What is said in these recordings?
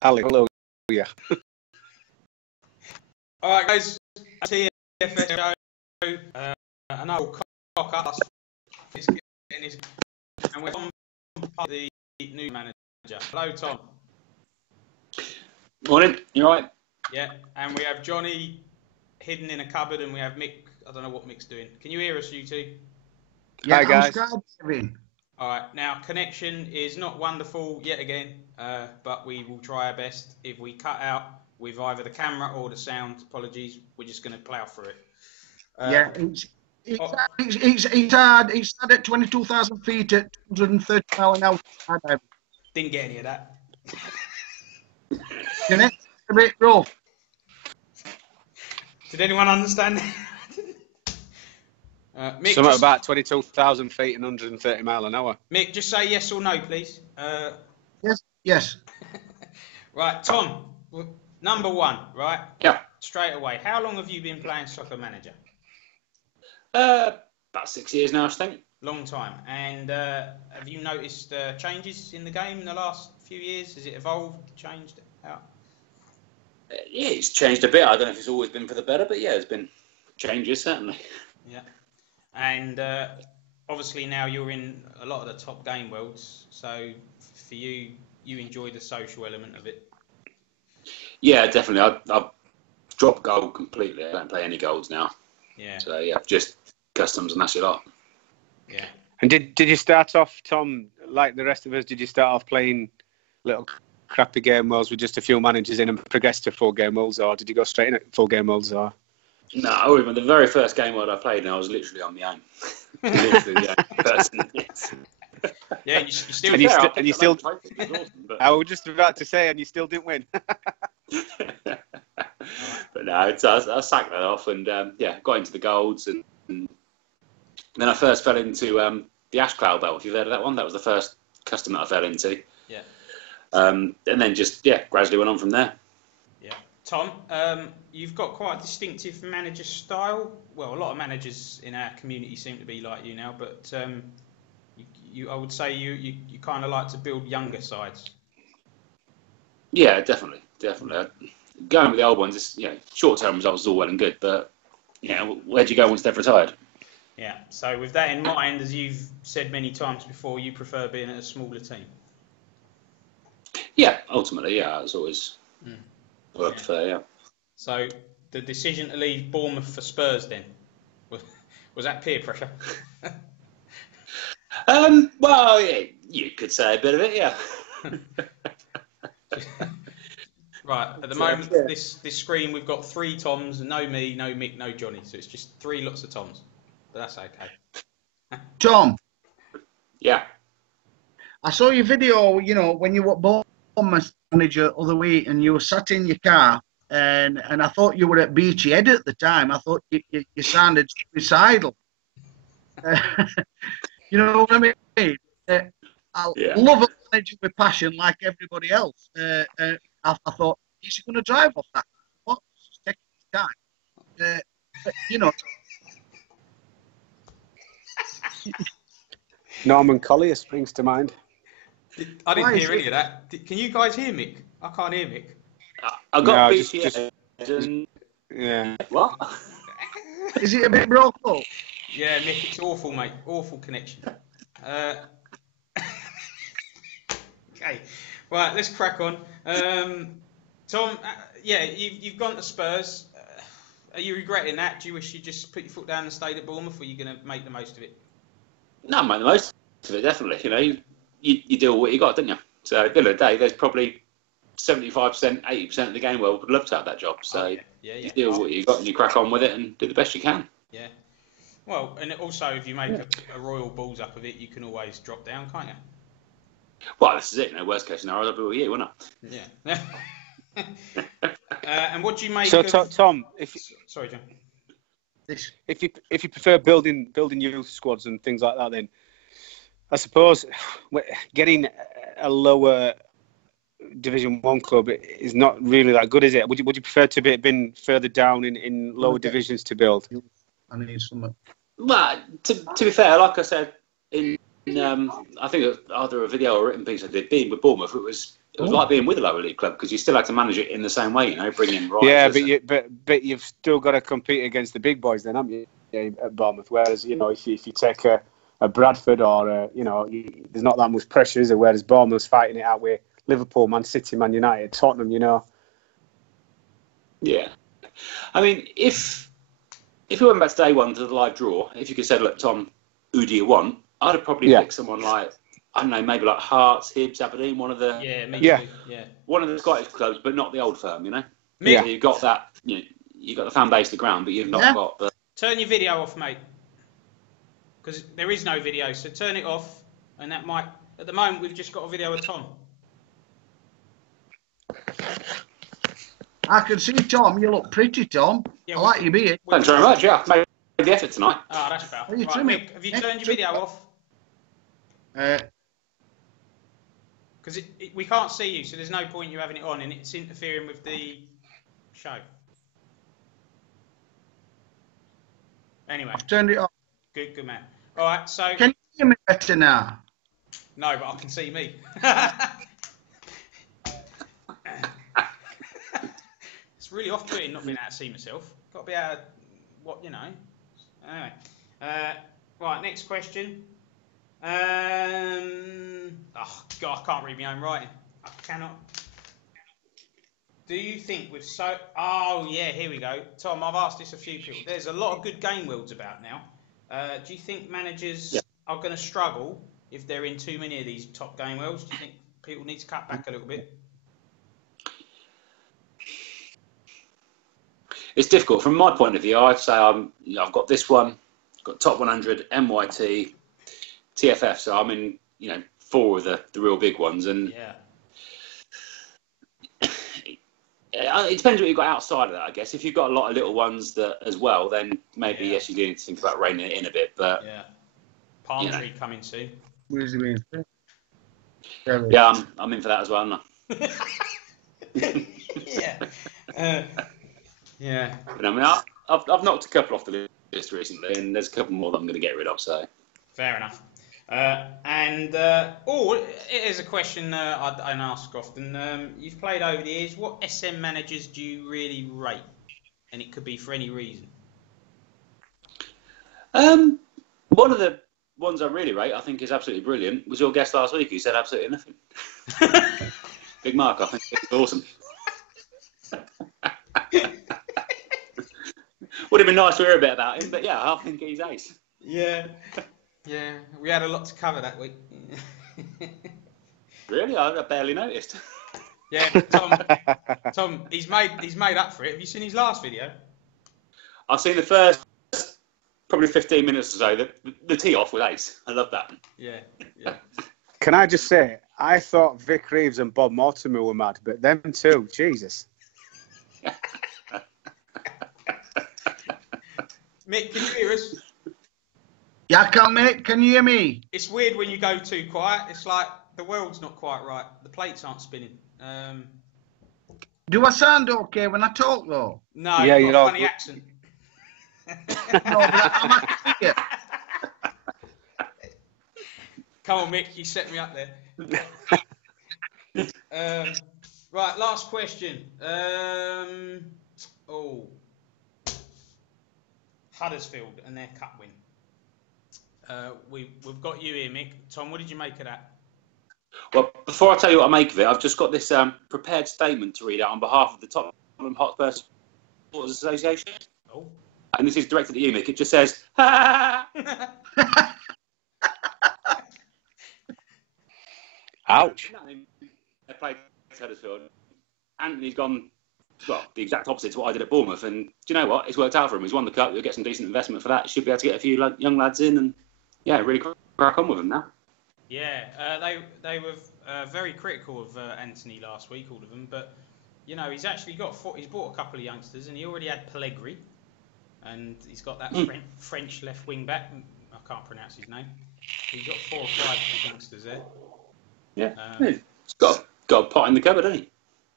Hallelujah. All right, guys. TFSL show. And I will cock up. And we're on the new manager. Hello, Tom. Morning. You all right? Yeah. And we have Johnny hidden in a cupboard, and we have Mick. I don't know what Mick's doing. Can you hear us, you two? Yeah, Hi, guys. All right. Now, connection is not wonderful yet again, but we will try our best. If we cut out with either the camera or the sound, apologies, we're just going to plough through it. Yeah, it's hard. It's hard at 22,000 feet at 230 miles an hour. Didn't get any of that. Connect a bit rough. Did anyone understand? Mick, Something about 22,000 feet and 130 miles an hour. Mick, just say yes or no, please. Yes. Right, Tom, number one, right? Yeah. Straight away. How long have you been playing Soccer Manager? About 6 years now, I think. Long time. And have you noticed changes in the game in the last few years? Has it evolved, changed? How? Yeah, it's changed a bit. I don't know if it's always been for the better, but yeah, there's been changes, certainly. Yeah. And obviously now you're in a lot of the top game worlds. So for you, you enjoy the social element of it. Yeah, definitely. I've dropped gold completely. I don't play any golds now. Yeah. So yeah, just customs and that's a lot. Yeah. And did you start off, Tom, like the rest of us, did you start off playing little crappy game worlds with just a few managers in and progress to full game worlds, or did you go straight in at full game worlds? Or? No, I remember the very first game world I played, and I was literally on my own. Literally the only person. Yes. Yeah, you still. And you still. I was just about to say, and you still didn't win. But no, I sacked that off and got into the golds, and then I first fell into the Ash Cloud Belt. If you've heard of that one, that was the first custom that I fell into. Yeah. And then just gradually went on from there. Yeah. Tom, you've got quite a distinctive manager style. Well, a lot of managers in our community seem to be like you now, but I would say you kind of like to build younger sides. Yeah, definitely. Going with the old ones, short-term results is all well and good, but where'd you go once they've retired? Yeah. So with that in mind, as you've said many times before, you prefer being at a smaller team. Yeah, ultimately, yeah, it's always what I prefer. Yeah. So the decision to leave Bournemouth for Spurs then was that peer pressure? Well, yeah, you could say a bit of it, yeah. Right, at the moment, this screen, we've got 3 Toms, no me, no Mick, no Johnny. So it's just 3 lots of Toms. But that's okay. Tom. Yeah. I saw your video, when you were Bournemouth manager other week and you were sat in your car and I thought you were at Beachy Head at the time. I thought you sounded suicidal. You know what I mean? I love a manager with passion like everybody else. I thought, is he going to drive off that? What? Just taking his time. Norman Collier springs to mind. I didn't hear any of that. Can you guys hear Mick? I can't hear Mick. I got yeah. What? Is it a bit broke up? Yeah, Mick, it's awful, mate. Awful connection. Okay. Right, let's crack on. Tom, you've gone to Spurs. Are you regretting that? Do you wish you just put your foot down and stayed at Bournemouth, or are you going to make the most of it? No, make the most of it, definitely. You deal with what you got, don't you? So at the end of the day, there's probably 75%, 80% of the game world would love to have that job. So you deal with what you got and you crack on with it and do the best you can. Yeah. Well, and also if you make a royal balls up of it, you can always drop down, can't you? Well, this is it. Worst case scenario, I'll be with you, wouldn't I? Yeah. And what do you make so, of... Tom, Sorry, John. If you prefer building youth squads and things like that, then I suppose getting a lower Division 1 club is not really that good, is it? Would you prefer to been further down in lower divisions to build? I need some. Well, to be fair, like I said, I think either a video or a written piece I did being with Bournemouth, it it was like being with a lower league club because you still had to manage it in the same way, bring in riders. Yeah, but you've still got to compete against the big boys then, haven't you, at Bournemouth? Whereas, if you take a Bradford or, there's not that much pressure, is there? Whereas Bournemouth's fighting it out with Liverpool, Man City, Man United, Tottenham, Yeah. I mean, if we went back to day one to the live draw, if you could say, look, Tom, who do you want? I'd have probably picked someone like, I don't know, maybe like Hearts, Hibs, Aberdeen, one of the one of the Scottish clubs, but not the old firm, So you've got that, you've got the fan base, the ground, but you've not got the... Turn your video off, mate. Because there is no video, so turn it off, and that might... At the moment, we've just got a video of Tom. I can see Tom. You look pretty, Tom. Yeah, I like your beard. Thanks very much. Yeah, I've made the effort tonight. Oh, that's better. Right, Mick, have you turned your video off? Because we can't see you, so there's no point you having it on, and it's interfering with the show. Anyway. I've turned it off. Good man. All right, so... Can you hear me better now? No, but I can see me. It's really off-putting not being able to see myself. Got to be able to, Anyway. Right, next question. Oh, God, I can't read my own writing. I cannot. Do you think with so... Oh, yeah, here we go. Tom, I've asked this a few people. There's a lot of good game worlds about now. Do you think managers are going to struggle if they're in too many of these top game worlds? Do you think people need to cut back a little bit? It's difficult. From my point of view, I'd say I've got this one, got top 100, MYT, TFF, so I'm in, 4 of the real big ones. And it depends what you've got outside of that, I guess. If you've got a lot of little ones that as well, then maybe, yes, you do need to think about reining it in a bit. But Palm Tree coming soon. What does it mean? Yeah, I'm in for that as well, aren't I? Yeah. But I mean, I've knocked a couple off the list recently, and there's a couple more that I'm going to get rid of. So fair enough. It is a question I don't ask often. You've played over the years. What SM managers do you really rate? And it could be for any reason. One of the ones I really rate, I think, is absolutely brilliant. Was your guest last week who said absolutely nothing. Big Mark, I think it's awesome. Would have been nice to hear a bit about him, but yeah, I think he's ace. Yeah, we had a lot to cover that week. Really? I barely noticed. Yeah, Tom, he's made up for it. Have you seen his last video? I've seen the first probably 15 minutes or so. The tee off with ace. I love that. Yeah. Can I just say, I thought Vic Reeves and Bob Mortimer were mad, but them too, Jesus. Mick, can you hear us? Yeah, I can, mate. Can you hear me? It's weird when you go too quiet. It's like the world's not quite right. The plates aren't spinning. Do I sound okay when I talk, though? No, you've got a funny accent. No, but I'm happy to hear. Come on, Mick. You set me up there. Right, last question. Huddersfield and their cup win. We've got you here, Mick. Tom, what did you make of that? Well, before I tell you what I make of it, I've just got this prepared statement to read out on behalf of the Tottenham Hotspur Supporters Association. Oh. And this is directed at you, Mick. It just says, ha! Ouch. They played Huddersfield. Anthony's gone, well, the exact opposite to what I did at Bournemouth. And do you know what? It's worked out for him. He's won the cup. He'll get some decent investment for that. Should be able to get a few young lads in and, really crack on with them now. Yeah, they were very critical of Anthony last week, all of them. But, he's actually he's bought a couple of youngsters and he already had Pellegrini. And he's got that French left wing back. I can't pronounce his name. He's got 4 or 5 youngsters there. Yeah, he's got a pot in the cupboard, hasn't he?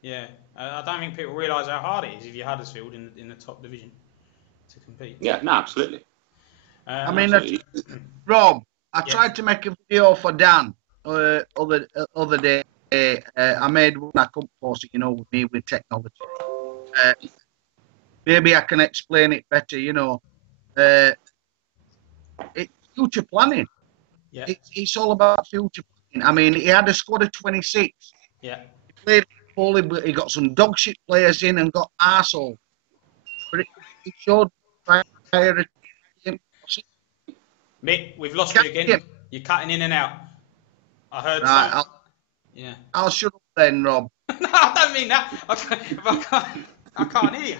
Yeah, I don't think people realise how hard it is if you're Huddersfield in the top division to compete. Yeah, no, absolutely. Rob, I tried to make a video for Dan other day, I made one. I couldn't post it, with me with technology. Maybe I can explain it better. It's future planning. Yeah. It's all about future planning. I mean, he had a squad of 26. Yeah. He played poorly, but he got some dog shit players in and got arsehole. But it showed priority. Mick, we've lost you again. You're cutting in and out. I heard something. Yeah. I'll shut up then, Rob. No, I don't mean that. I can't hear you.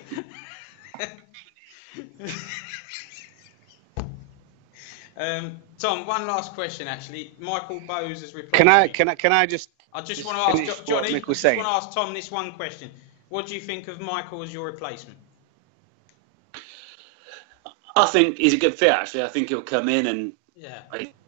Tom, one last question actually. Michael Bowes has replied. Can I just? I just want to ask Johnny. I just want to ask Tom this one question. What do you think of Michael as your replacement? I think he's a good fit. Actually, I think he'll come in and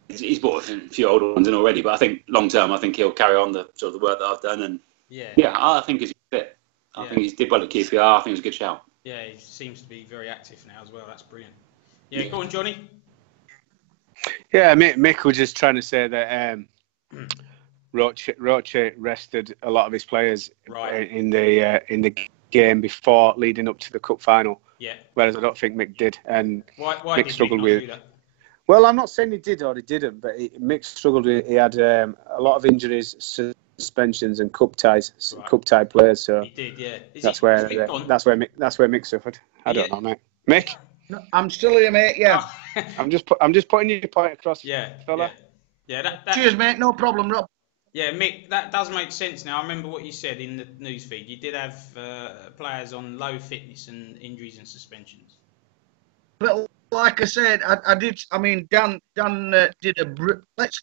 he's brought a few older ones in already. But I think long term, I think he'll carry on the sort of the work that I've done. And I think he's a good fit. I think he did well at QPR. I think it was a good shout. Yeah, he seems to be very active now as well. That's brilliant. Yeah, go on, Johnny. Yeah, Mick was just trying to say that Roche rested a lot of his players in the game before leading up to the cup final. Yeah. Whereas I don't think Mick did, and why Mick did struggled Mick with. do that? Well, I'm not saying he did or he didn't, but Mick struggled with. He had a lot of injuries, suspensions, and cup ties, cup tie players. So he did, yeah. That's where Mick suffered. I don't know, mate. Mick. No, I'm still here, mate. Yeah. I'm just putting your point across, fella. Yeah. That, Cheers, mate. No problem, Rob. Yeah, Mick, that does make sense now. I remember what you said in the newsfeed. You did have players on low fitness and injuries and suspensions. But like I said, I did. I mean, Dan did a. Let's.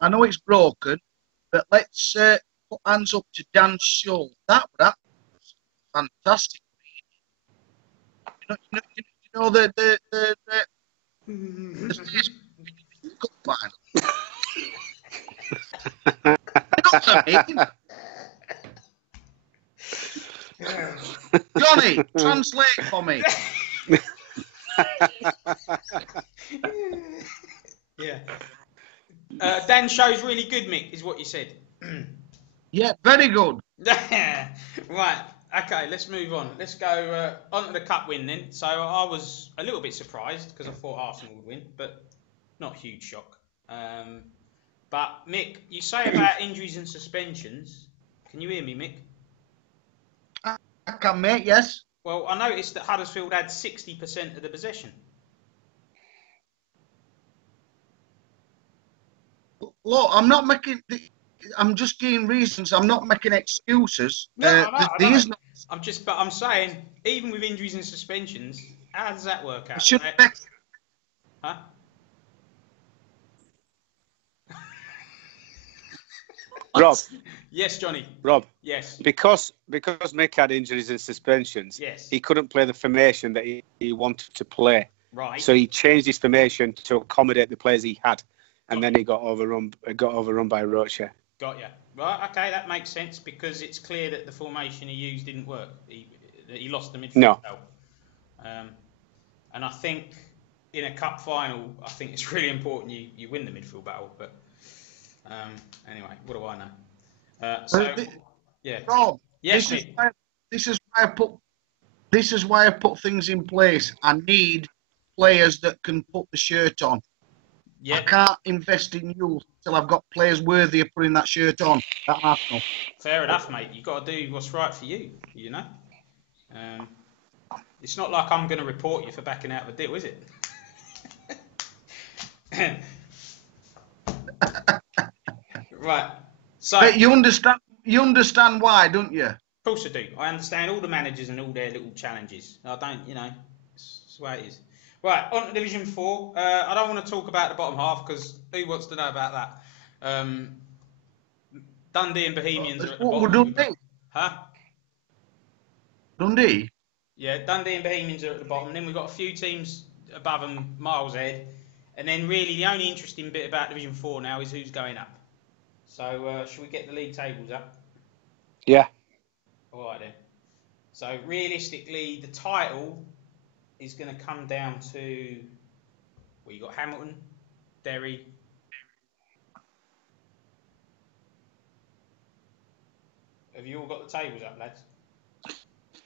I know it's broken, but let's put hands up to Dan's show. That was fantastic. You know the cup final. Johnny, translate for me. Yeah. Dan's show's really good, Mick, is what you said. Yeah, very good. Right. Okay, let's move on. Let's go on to the cup win then. So I was a little bit surprised because I thought Arsenal would win, but not a huge shock. But Mick, you say about injuries and suspensions. Can you hear me, Mick? I can, mate, yes. Well, I noticed that Huddersfield had 60% of the possession. Look, I'm just giving reasons. I'm not making excuses. No, I'm saying, even with injuries and suspensions, how does that work out? Huh? Rob. Yes, Johnny. Rob. Yes. Because Mick had injuries and suspensions, he couldn't play the formation that he wanted to play. Right. So he changed his formation to accommodate the players he had, and then he got overrun by Roche. Got ya. Right. Okay, that makes sense because it's clear that the formation he used didn't work. He lost the midfield battle. And I think in a cup final, I think it's really important you win the midfield battle. But anyway, what do I know? Rob, yes, this is why I put things in place. I need players that can put the shirt on. I can't invest in youth until I've got players worthy of putting that shirt on at Arsenal. Fair enough, mate. You've got to do what's right for you, you know? It's not like I'm going to report you for backing out of a deal, is it? Right. So but you understand why, don't you? Of course I do. I understand all the managers and all their little challenges. I don't, it's the way it is. Right, on to Division 4. I don't want to talk about the bottom half because who wants to know about that? Dundee and Bohemians are at the bottom. Dundee? Huh? Dundee? Yeah, Dundee and Bohemians are at the bottom. Then we've got a few teams above them, miles ahead. And then really the only interesting bit about Division 4 now is who's going up. So should we get the league tables up? Yeah. All right then. So realistically, the title is going to come down to, well, you got Hamilton, Derry, Have you all got the tables up, lads?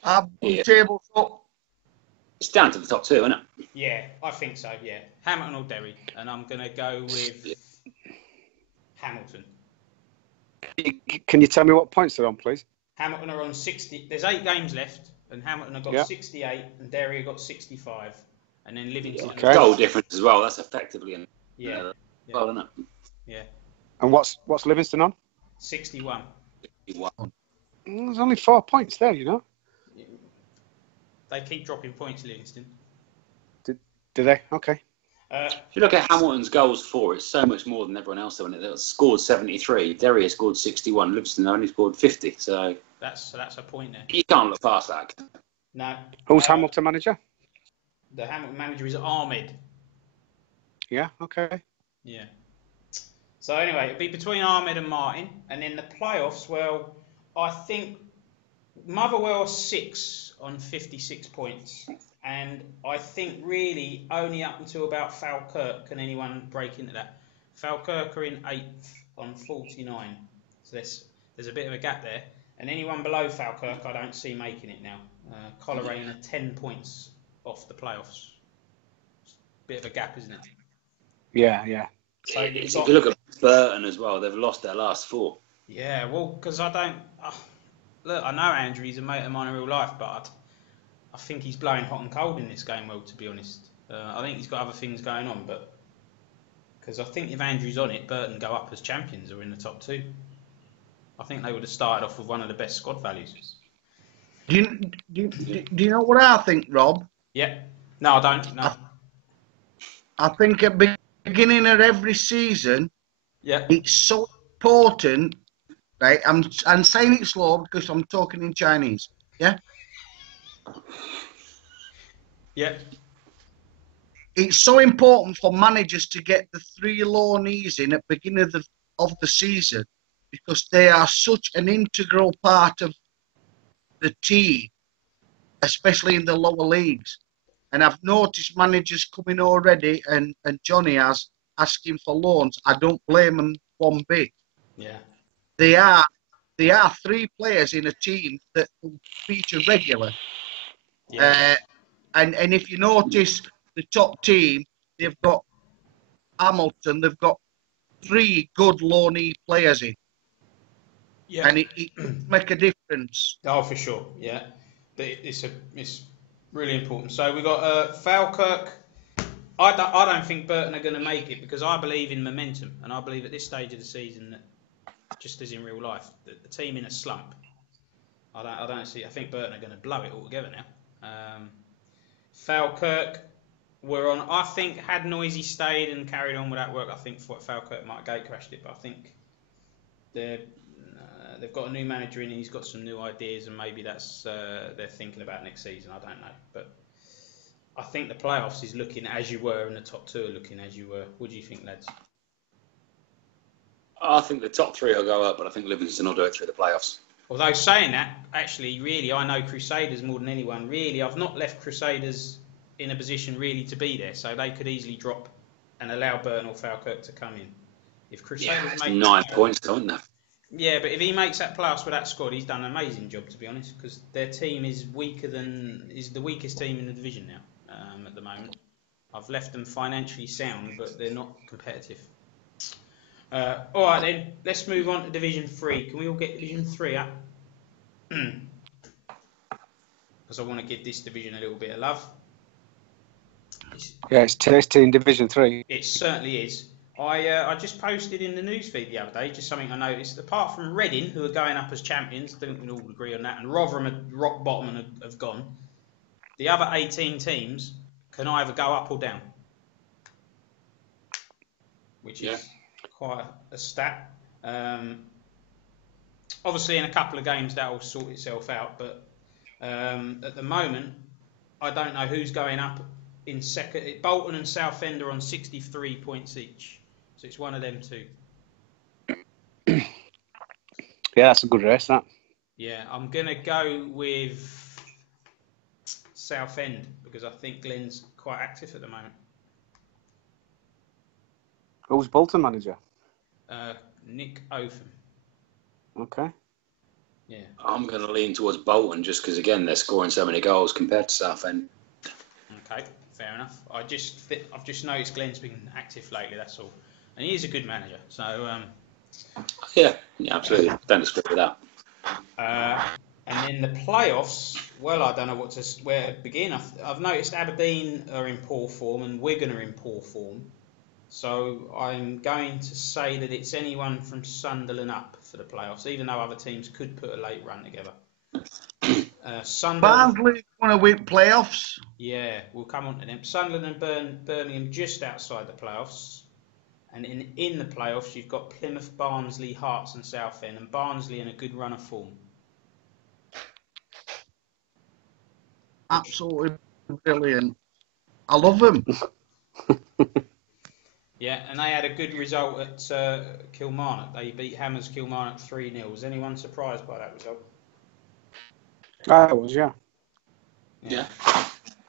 I've got the tables up. It's down to the top two, isn't it? Yeah, I think so, yeah. Hamilton or Derry. And I'm going to go with Hamilton. Can you tell me what points they're on, please? Hamilton are on 60. There's 8 games left, and Hamilton have got 68, and Derry have got 65. And then Livingston... Goal difference as well. That's effectively goal, isn't it? Yeah. And what's Livingston on? 61. There's only 4 points there, you know. They keep dropping points, Livingston. Do they? Okay. If you look at Hamilton's goals for, it's so much more than everyone else. They scored 73. Derry has scored 61. Livingston only scored 50. So that's a point there. You can't look past that. No. Who's Hamilton manager? The Hamilton manager is Ahmed. Yeah. Okay. Yeah. So anyway, it'll be between Ahmed and Martin, and in the playoffs, well, I think Motherwell are 6 on 56 points. And I think really only up until about Falkirk can anyone break into that. Falkirk are in 8th on 49. So there's a bit of a gap there. And anyone below Falkirk I don't see making it now. Coleraine are 10 points off the playoffs. Bit of a gap, isn't it? Yeah. So if you look at Burton as well, they've lost their last 4. Yeah, well, because I don't... look, I know Andrew, he's a mate of mine in real life, but I think he's blowing hot and cold in this game, well, to be honest. I think he's got other things going on, but because I think if Andrew's on it, Burton go up as champions or in the top 2. I think they would have started off with one of the best squad values. Do you know what I think, Rob? Yeah. No, I don't. No. I think at the beginning of every season, it's so important, right? I'm saying it slow because I'm talking in Chinese. Yeah. Yeah. It's so important for managers to get the 3 loanees in at the beginning of the season because they are such an integral part of the team, especially in the lower leagues. And I've noticed managers coming already, and Johnny has, asking for loans. I don't blame them one bit. Yeah. They are 3 players in a team that will feature regular. Yeah. And if you notice the top team, they've got Hamilton, they've got 3 good loanee players in. Yeah. And it make a difference. Oh, for sure. Yeah. It's really important. So we've got Falkirk. I don't think Burton are going to make it because I believe in momentum, and I believe at this stage of the season that, just as in real life, the team in a slump. I don't see. I think Burton are going to blow it all together now. Falkirk were on. I think had Noisy stayed and carried on with that work, I think Falkirk might have gate crashed it. But I think they've got a new manager in. He's got some new ideas, and maybe that's they're thinking about next season. I don't know, but I think the playoffs is looking as you were, and the top 2 are looking as you were. What do you think, lads? I think the top 3 will go up, but I think Livingston will do it through the playoffs. Although saying that, actually, really, I know Crusaders more than anyone. Really, I've not left Crusaders in a position really to be there, so they could easily drop and allow Burton or Falkirk to come in. If Crusaders make 9 points, don't they? Yeah, but if he makes that playoffs with that squad, he's done an amazing job, to be honest, because their team is the weakest team in the division now at the moment. I've left them financially sound, but they're not competitive. All right then, let's move on to Division 3. Can we all get Division 3 up? Because I want to give this division a little bit of love. Yeah, it's tasty in Division 3. It certainly is. I just posted in the newsfeed the other day, just something I noticed. Apart from Reading, who are going up as champions, I think we all agree on that, and Rotherham at rock bottom and have gone, the other 18 teams can either go up or down. Which is quite a stat. Obviously, in a couple of games, that will sort itself out, but at the moment, I don't know who's going up in second. Bolton and Southend are on 63 points each. So it's one of them 2. Yeah, that's a good race, that. Yeah, I'm going to go with Southend because I think Glenn's quite active at the moment. Who's Bolton manager? Nick Otham. Okay. Yeah. I'm going to lean towards Bolton just because, again, they're scoring so many goals compared to Southend. Okay, fair enough. I've just noticed Glenn's been active lately. That's all, and he is a good manager. So. Yeah, absolutely. Don't disagree with that. And in the playoffs, well, I don't know where to begin. I've noticed Aberdeen are in poor form and Wigan are in poor form. So I'm going to say that it's anyone from Sunderland up for the playoffs, even though other teams could put a late run together. Sunderland. Barnsley want to win playoffs. Yeah, we'll come on to them. Sunderland and Birmingham just outside the playoffs. And in the playoffs, you've got Plymouth, Barnsley, Hearts and Southend. And Barnsley in a good run of form. Absolutely brilliant. I love them. Yeah, and they had a good result at Kilmarnock. They beat Hammers Kilmarnock 3-0. Was anyone surprised by that result? I was, yeah.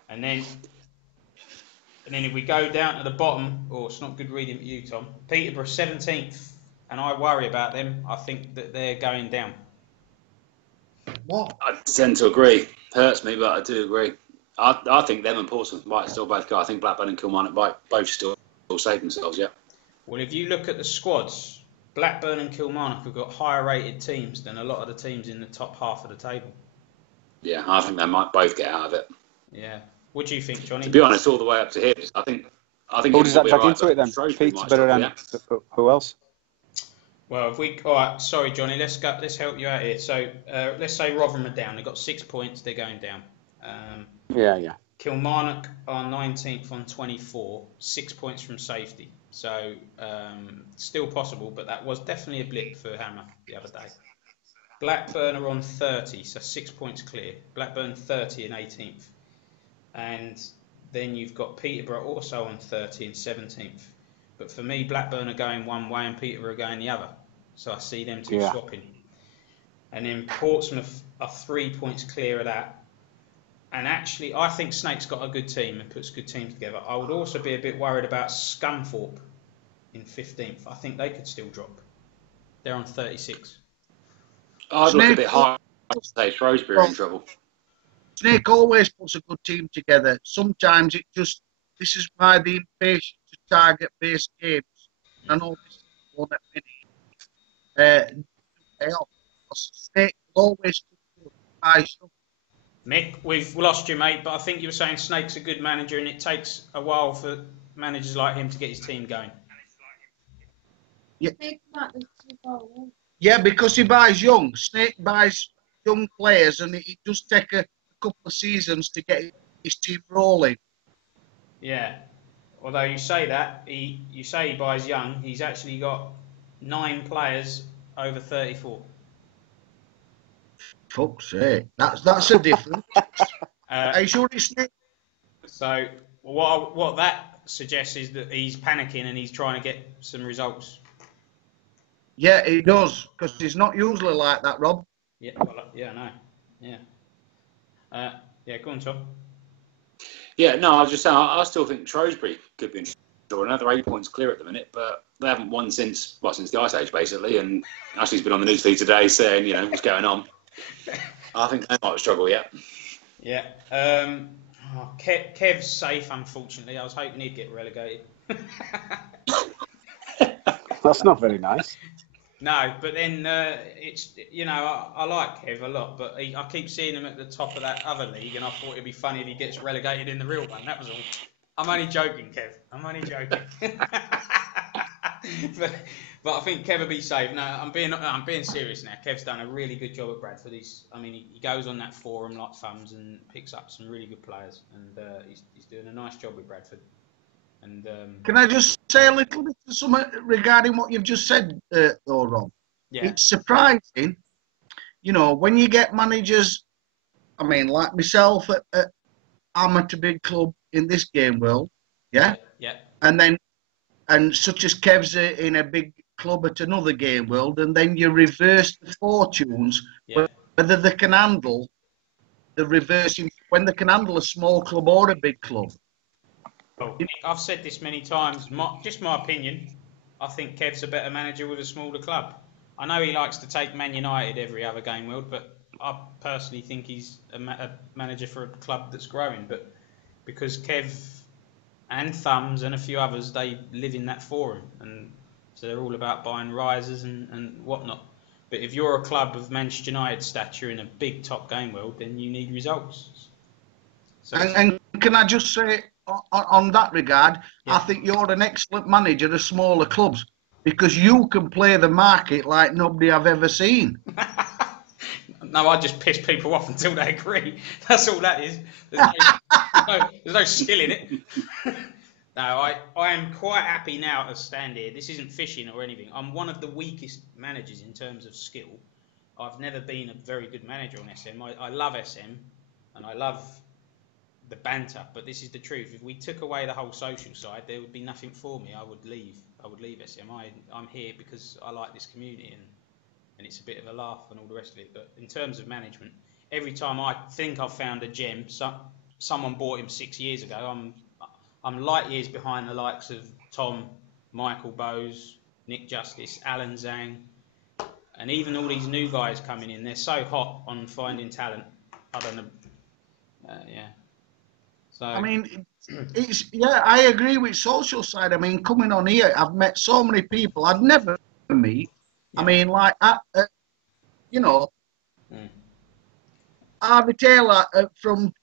And then if we go down to the bottom, it's not good reading for you, Tom. Peterborough 17th, and I worry about them. I think that they're going down. What? I tend to agree. Hurts me, but I do agree. I think them and Portsmouth might still both go. I think Blackburn and Kilmarnock might both still save themselves, yeah. Well, if you look at the squads, Blackburn and Kilmarnock have got higher rated teams than a lot of the teams in the top half of the table. Yeah, I think they might both get out of it. Yeah. What do you think, Johnny? To be honest, all the way up to here, I think. Who does that drag into it then? Shrewsbury Peterborough and who else? Well, all right, sorry, Johnny. Let's help you out here. So, let's say Rotherham are down. They've got 6 points. They're going down. Yeah. Kilmarnock are 19th on 24, 6 points from safety. So, still possible, but that was definitely a blip for Hammer the other day. Blackburn are on 30, so 6 points clear. Blackburn 30 and 18th. And then you've got Peterborough also on 30 and 17th. But for me, Blackburn are going one way and Peterborough are going the other. So I see them two swapping. And then Portsmouth are 3 points clear of that. And actually, I think Snake's got a good team and puts good teams together. I would also be a bit worried about Scunthorpe in 15th. I think they could still drop. They're on 36. I'd look a bit higher. I'd say Shrewsbury are in trouble. Snake always puts a good team together. Sometimes this is why the impatience to target-based games. I know this is one at many. Snake always puts Mick, we've lost you, mate, but I think you were saying Snake's a good manager and it takes a while for managers like him to get his team going. Yeah, because he buys young. Snake buys young players and it does take a couple of seasons to get his team rolling. Yeah, although you say that, you say he buys young, he's actually got 9 players over 34. Fuck's sake, that's a difference. Are you sure it's Nick? So what that suggests is that he's panicking and he's trying to get some results. Yeah, he does, because he's not usually like that, Rob. Yeah, I know. Yeah. Go on, Tom. Yeah, no, I was just saying, I still think Shrewsbury could be in trouble. Another 8 points clear at the minute, but they haven't won since the Ice Age, basically. And Ashley's been on the newsfeed today saying, what's going on. I think they might struggle yet. Yeah. Kev's safe, unfortunately. I was hoping he'd get relegated. That's not very nice. No, but then it's I like Kev a lot, but I keep seeing him at the top of that other league, and I thought it'd be funny if he gets relegated in the real one. That was all. I'm only joking, Kev. I'm only joking. but I think Kev will be safe. No, I'm being serious now. Kev's done a really good job at Bradford. He goes on that forum like thumbs and picks up some really good players, and he's doing a nice job with Bradford. And can I just say a little bit of something regarding what you've just said, though, Rob? Yeah. It's surprising, when you get managers. I mean, like myself at amateur big club in this game world, yeah. And such as Kev's in a big club at another game world, and then you reverse the fortunes, whether they can handle the reversing, when they can handle a small club or a big club. Well, I've said this many times, just my opinion. I think Kev's a better manager with a smaller club. I know he likes to take Man United every other game, Wild, but I personally think he's a manager for a club that's growing. But because Kev and Thumbs and a few others, they live in that forum, and so they're all about buying risers and whatnot. But if you're a club of Manchester United stature in a big top game world, then you need results. So and can I just say, on that regard, I think you're an excellent manager of smaller clubs because you can play the market like nobody I've ever seen. No, I just piss people off until they agree. That's all that is. There's no skill in it. No, I am quite happy now to stand here. This isn't fishing or anything. I'm one of the weakest managers in terms of skill. I've never been a very good manager on SM. I love SM and I love the banter, but this is the truth. If we took away the whole social side, there would be nothing for me. I would leave SM. I'm here because I like this community and it's a bit of a laugh and all the rest of it. But in terms of management, every time I think I've found a gem, someone bought him 6 years ago, I'm light years behind the likes of Tom, Michael Bowes, Nick Justice, Alan Zhang, and even all these new guys coming in. They're so hot on finding talent. I don't know. Yeah. So I mean, I agree with social side. I mean, coming on here, I've met so many people I'd never meet. Yeah. I mean, like, Harvey Taylor from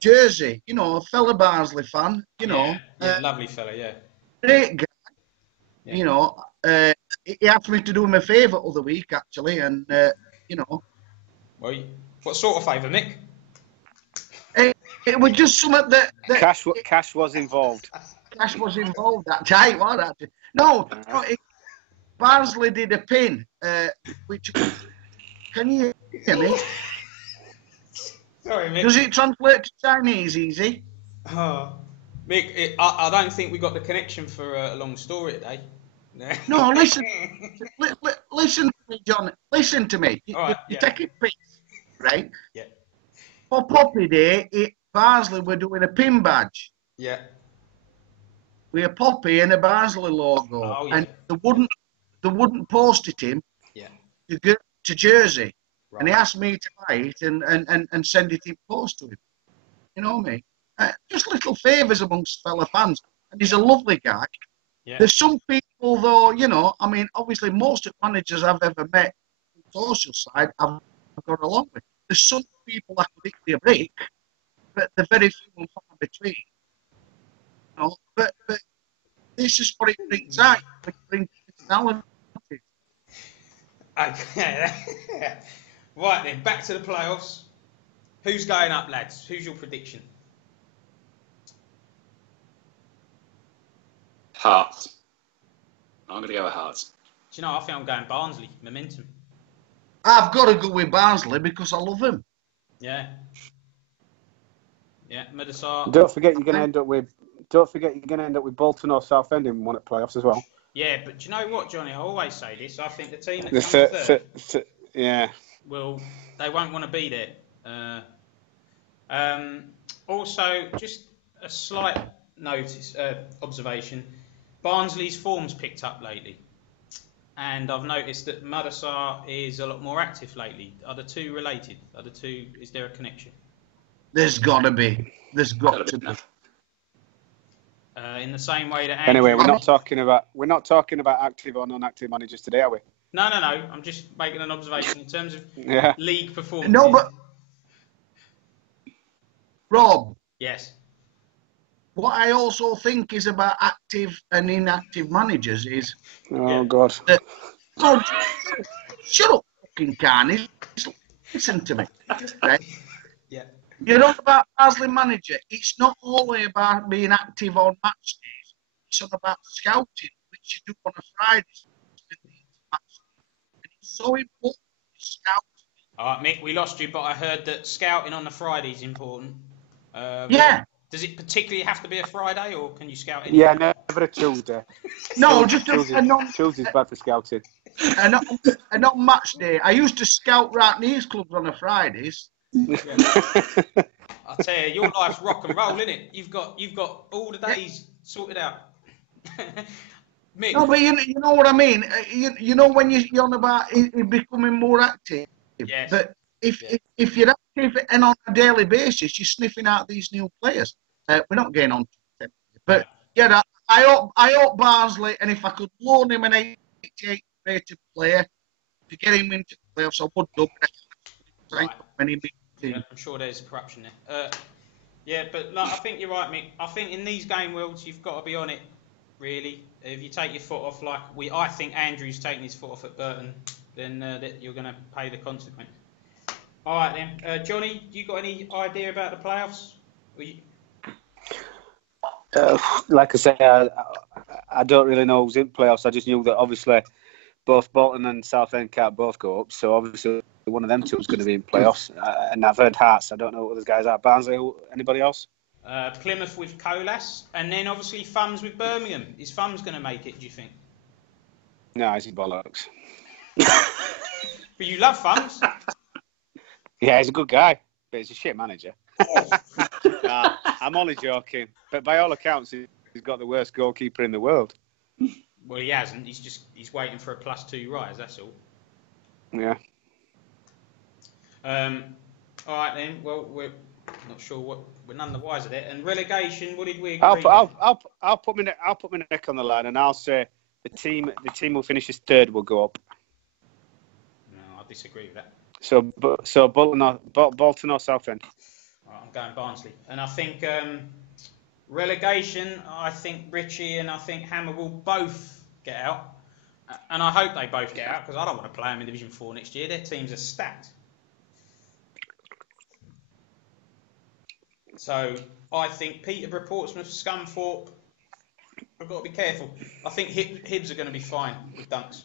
Jersey, a fella Barnsley fan, lovely fella, yeah. Great guy. Yeah. He asked me to do him a favour other week, actually, and, Well, what sort of favour, Mick? It was just something that cash was involved. Cash was involved that time, wasn't it? No, Barnsley did a pin, which... Can you hear me? Sorry, Mick. Does it translate to Chinese easy? Oh, Mick, I don't think we got the connection for a long story today. No, listen. Listen to me, John. Listen to me. Right, you take it peace, right? Yeah. For Poppy Day, Barnsley were doing a pin badge. Yeah. With a Poppy and a Barnsley logo. Oh, yeah. And they wouldn't post it him to Jersey. Right. And he asked me to buy it and send it in post to him. You know what I mean? Just little favours amongst fellow fans. And he's a lovely guy. Yeah. There's some people, though, I mean, obviously most of the managers I've ever met on the social side I've got along with. There's some people that could hit a break, but they're very few and far between. But this is what it brings out. It brings personality. Okay. Right then, back to the playoffs. Who's going up, lads? Who's your prediction? Hearts. I'm going to go with Hearts. Do you know, I think I'm going Barnsley. Momentum. I've got to go with Barnsley because I love him. Yeah. Yeah, Medasar. Don't forget you're going to end up with Bolton or Southend in one at playoffs as well. Yeah, but do you know what, Johnny? I always say this. I think the team that comes third, yeah, well, they won't want to be there. Also, just a slight observation. Barnsley's form's picked up lately. And I've noticed that Madasar is a lot more active lately. Are the two related? Is there a connection? There's got to be. There's got to be. In the same way that anyway, we're not talking about active or non-active managers today, are we? No. I'm just making an observation in terms of league performance. No, but Rob. Yes. What I also think is about active and inactive managers is... Oh, God. Shut up, fucking Carnage. Listen to me. Right? Yeah. You know about Barnsley manager, it's not only about being active on match days. It's all about scouting, which you do on a Friday. And it's so important to scout. All right, Mick, we lost you, but I heard that scouting on a Friday is important. Yeah. Does it particularly have to be a Friday, or can you scout anything? Yeah, never a Tuesday. No, just Tuesday's bad for scouting. And not match day. I used to scout right these clubs on a Fridays. Yeah. I tell you, your life's rock and roll, isn't it? You've got all the days sorted out. Mick. No, but you know what I mean. You know when you're on about it becoming more active. Yes. But if you're active and on a daily basis, you're sniffing out these new players. We're not getting on, but yeah, I hope Barnsley, and if I could loan him an 88 rated player to get him into the playoffs, I would do. Right. Yeah, I'm sure there's corruption there. Yeah, but like, I think you're right, Mick. I think in these game worlds, you've got to be on it. Really, if you take your foot off, like I think Andrew's taking his foot off at Burton, then you're going to pay the consequence. All right then, Johnny, you got any idea about the playoffs? Like I say, I don't really know who's in playoffs. I just knew that obviously both Bolton and Southend can't both go up, so obviously one of them two is going to be in playoffs. And I've heard Hearts. I don't know what those guys are. Barnsley, anybody else? Plymouth with Colas, and then obviously Fums with Birmingham. Is Fums going to make it, do you think? No, he's bollocks. But you love Fums. Yeah, he's a good guy, but he's a shit manager. Nah, I'm only joking. But by all accounts, he's got the worst goalkeeper in the world. Well, he hasn't. He's waiting for a +2 rise, that's all. Yeah. All right then. Well, we're not sure what we're none the wiser there. And relegation, what did we agree? I'll put my neck on the line, and I'll say the team who finishes third will go up. No, I disagree with that. So Bolton or Southend. Right, I'm going Barnsley, and I think relegation. I think Richie and I think Hammer will both get out, and I hope they both get out because I don't want to play them in Division 4 next year. Their teams are stacked. So I think Peterborough, Portsmouth, Scunthorpe. I've got to be careful. I think Hibs are going to be fine with Dunks.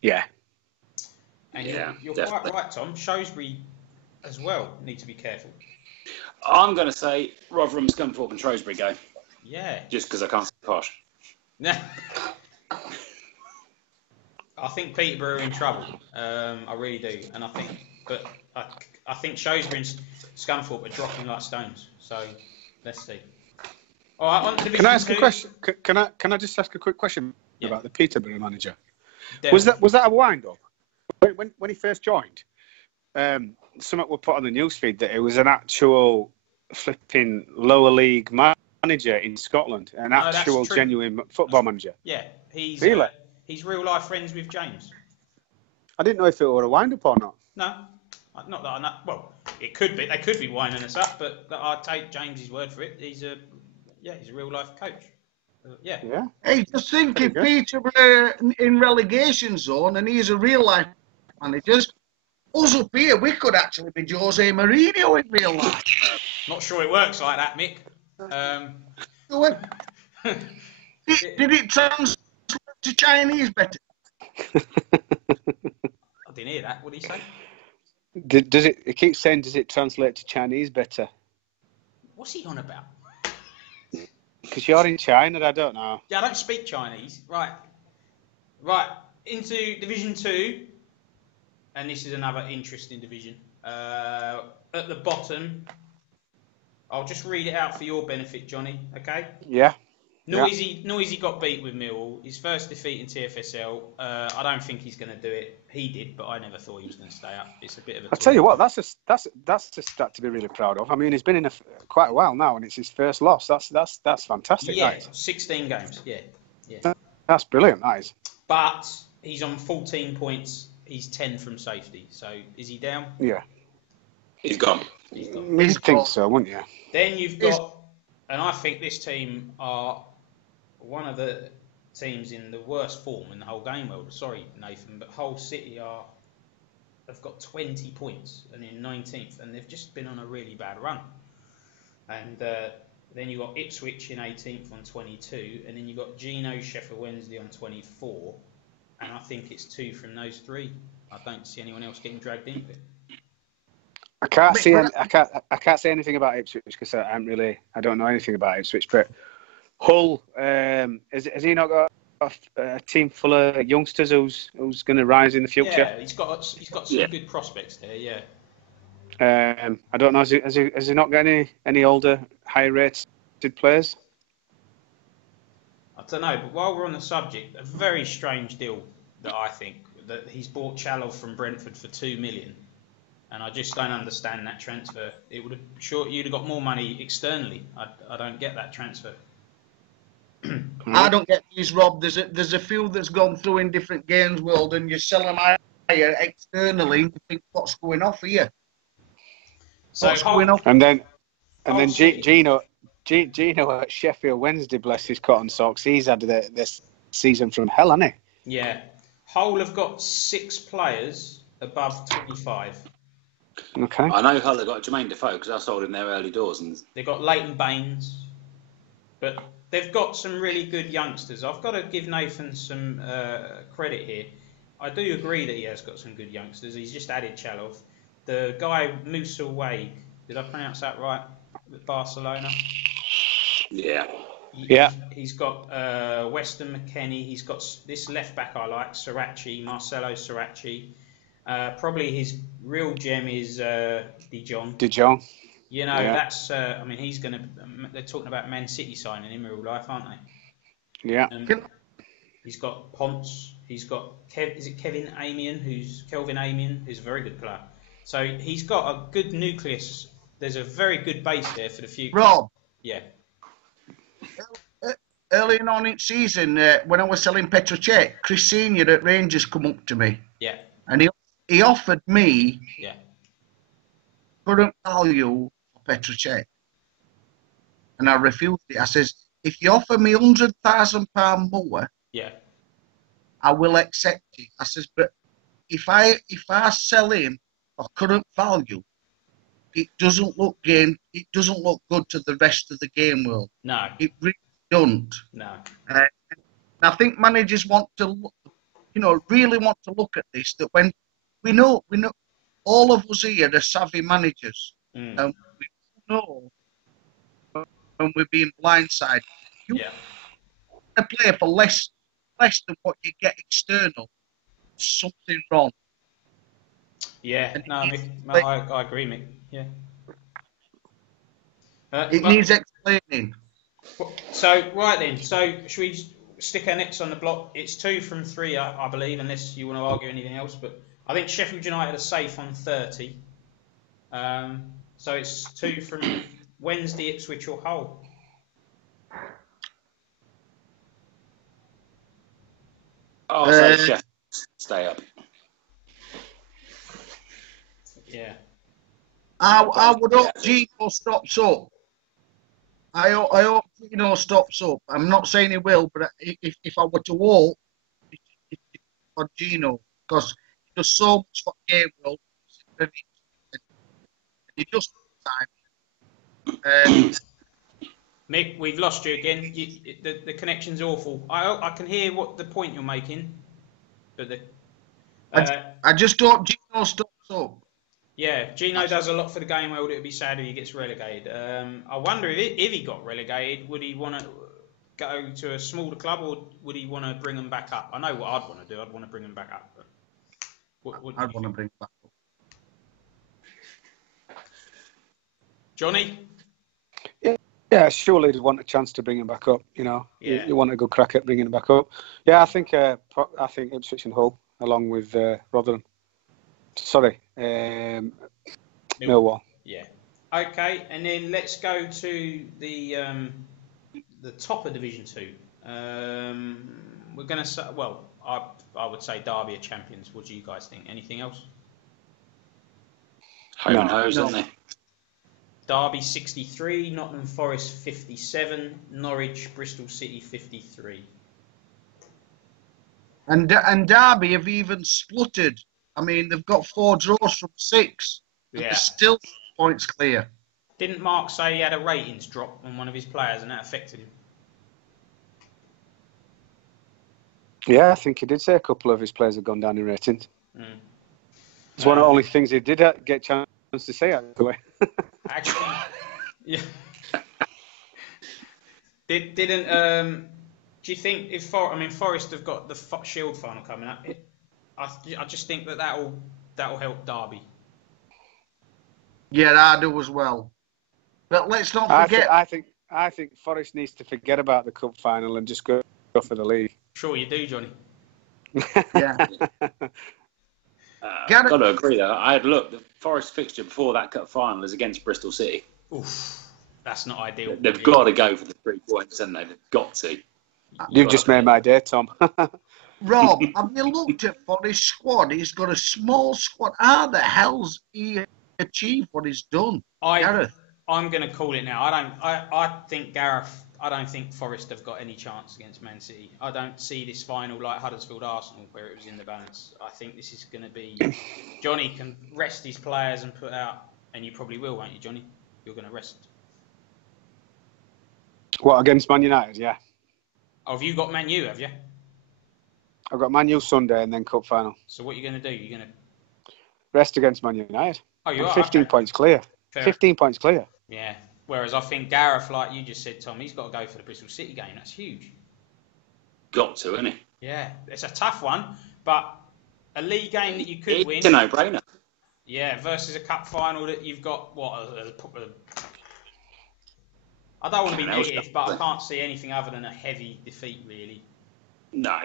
Yeah. And you're quite right, Tom. Shrewsbury as well need to be careful. I'm going to say Rotherham, Scunthorpe and Shrewsbury go. Yeah. Just because I can't say posh. I think Peterborough are in trouble. I really do. And I think Shrewsbury and Scunthorpe are dropping like stones. So let's see. All right, on to Division 2. Can I ask a question? Can I just ask a quick question about the Peterborough manager? Definitely. Was that a wind-up? When he first joined, something was put on the newsfeed that it was an actual flipping lower league manager in Scotland, an actual genuine football manager. Yeah, he's really? He's real life friends with James. I didn't know if it were a wind-up or not. No, not that I know. Well, it could be. They could be winding us up, but I'll take James's word for it. He's a real life coach. Yeah. Hey, just think if Peterborough in relegation zone and he's a real life manager, us up here, we could actually be Jose Mourinho in real life. Not sure it works like that, Mick. Did it translate to Chinese better? I didn't hear that. What did he say? Does it? It keeps saying, does it translate to Chinese better? What's he on about? Because you're in China, I don't know. Yeah, I don't speak Chinese. Right. Into Division 2. And this is another interesting division. At the bottom, I'll just read it out for your benefit, Johnny, okay? Yeah. Noisy got beat with Millwall. His first defeat in TFSL. I don't think he's going to do it. He did, but I never thought he was going to stay up. It's a bit of a... I'll tell you what, that's a stat to be really proud of. I mean, he's been in quite a while now, and it's his first loss. That's fantastic. Yeah, that is. 16 games. Yeah. That's brilliant, that is. But he's on 14 points. He's 10 from safety. So is he down? Yeah. He's gone. You'd think so, wouldn't you? Then you've got, and I think this team are one of the teams in the worst form in the whole game world. Sorry, Nathan, but Hull City have got 20 points and in 19th, and they've just been on a really bad run. And then you've got Ipswich in 18th on 22, and then you've got Gino Sheffield Wednesday on 24. And I think it's 2 from those 3. I don't see anyone else getting dragged into it. I can't say anything about Ipswich because I don't know anything about Ipswich. But Hull, has he not got a team full of youngsters who's going to rise in the future? Yeah, he's got some good prospects there. Yeah. I don't know. Has he not got any older, higher rated players? I don't know, but while we're on the subject, a very strange deal that I think, that he's bought Chalov from Brentford for $2 million, and I just don't understand that transfer. It would have you'd have got more money externally. I don't get that transfer. I don't get these, Rob. There's a few that's gone through in different games world, and you sell them higher externally. You think, what's going off here? So what's going off? And then Gino at Sheffield Wednesday, bless his cotton socks. He's had this season from hell, hasn't he? Yeah. Hull have got 6 players above 25. Okay. I know Hull have got Jermaine Defoe because I sold him their early doors. And They've got Leighton Baines, but they've got some really good youngsters. I've got to give Nathan some credit here. I do agree that he has got some good youngsters. He's just added Chalov. The guy, Musa Wade, did I pronounce that right, with Barcelona? Yeah. He's got Weston McKennie. He's got this left back I like, Marcelo Sirachi. Probably his real gem is Dijon. You know, that's. I mean, he's going to. They're talking about Man City signing him in real life, aren't they? Yeah. He's got Ponce. He's got Kelvin Amian, who's a very good player. So he's got a good nucleus. There's a very good base there for the future. Rob. Yeah. Early on in season, when I was selling Petrocek, Chris Senior at Rangers come up to me. Yeah. And he offered me current value for Petrocek. And I refused it. I says, if you offer me £100,000 more, I will accept it. I says, but if I sell him for current value, it doesn't look good to the rest of the game world. No. It really don't. No. I think managers want to, really want to look at this. That when we know, all of us here are savvy managers, and we know when we're being blindsided. You want to play for less than what you get external. Something wrong. Yeah, I agree, Mick. Yeah. It needs explaining. So, right then. So, should we stick our necks on the block? It's 2 from 3, I believe, unless you want to argue anything else. But I think Sheffield United are safe on 30. So it's 2 from Wednesday, Ipswich or Hull. I'll say Sheffield stay up. Yeah. I would hope Gino stops up. I hope Gino stops up. I'm not saying he will, but if I were to hope, it's for Gino, because he does so much for the game world. He just time. Mick, we've lost you again. The connection's awful. I can hear what the point you're making, but I just hope Gino stops up. Yeah, Gino does a lot for the game world. It would be sad if he gets relegated. I wonder if he got relegated, would he want to go to a smaller club, or would he want to bring them back up? I know what I'd want to do. I'd want to bring them back up. But I'd want to bring back up. Johnny? Yeah, surely they'd want a chance to bring him back up. You want a good crack at bringing him back up. Yeah, I think Ipswich and Hull, along with Rotherham. Sorry, Millwall. Yeah. Okay, and then let's go to the top of Division 2. We're going to say, well, I would say Derby are champions. What do you guys think? Anything else? Home and hose, aren't they? Derby 63, Nottingham Forest 57, Norwich, Bristol City 53. And Derby have even spluttered. I mean, they've got 4 draws from 6. Yeah. They're still points clear. Didn't Mark say he had a ratings drop on one of his players and that affected him? Yeah, I think he did say a couple of his players have gone down in ratings. It's one of the only things he did get a chance to say, actually. Actually, yeah. Didn't do you think if Forest have got the Shield final coming up? I just think that'll help Derby. Yeah, I do as well. But let's not forget. I think I think Forest needs to forget about the cup final and just go for the league. Sure you do, Johnny. Yeah. Got to agree though. I had looked. The Forest fixture before that cup final is against Bristol City. Oof, that's not ideal. They've got to go for the 3 points, haven't they? They've got to. You've just made my day, Tom. Rob, have you looked at Forest's squad? He's got a small squad. How the hell's he achieved what he's done? Gareth? I'm going to call it now. I think Gareth. I don't think Forest have got any chance against Man City. I don't see this final like Huddersfield Arsenal where it was in the balance. I think this is going to be Johnny can rest his players and put out, and you probably will, won't you, Johnny? You're going to rest. What, against Man United? Yeah. Oh, have you got Man U? Have you? I've got Man U Sunday and then cup final. So what are you going to do? You're going to rest against Man United. Oh, you are 15 points clear. Fair. 15 points clear. Yeah. Whereas I think Gareth, like you just said, Tom, he's got to go for the Bristol City game. That's huge. Got to, isn't it? Yeah, it's a tough one, but a league game that you could win. It's a no-brainer. Yeah, versus a cup final that you've got I don't want to be negative, but I can't see anything other than a heavy defeat, really. No,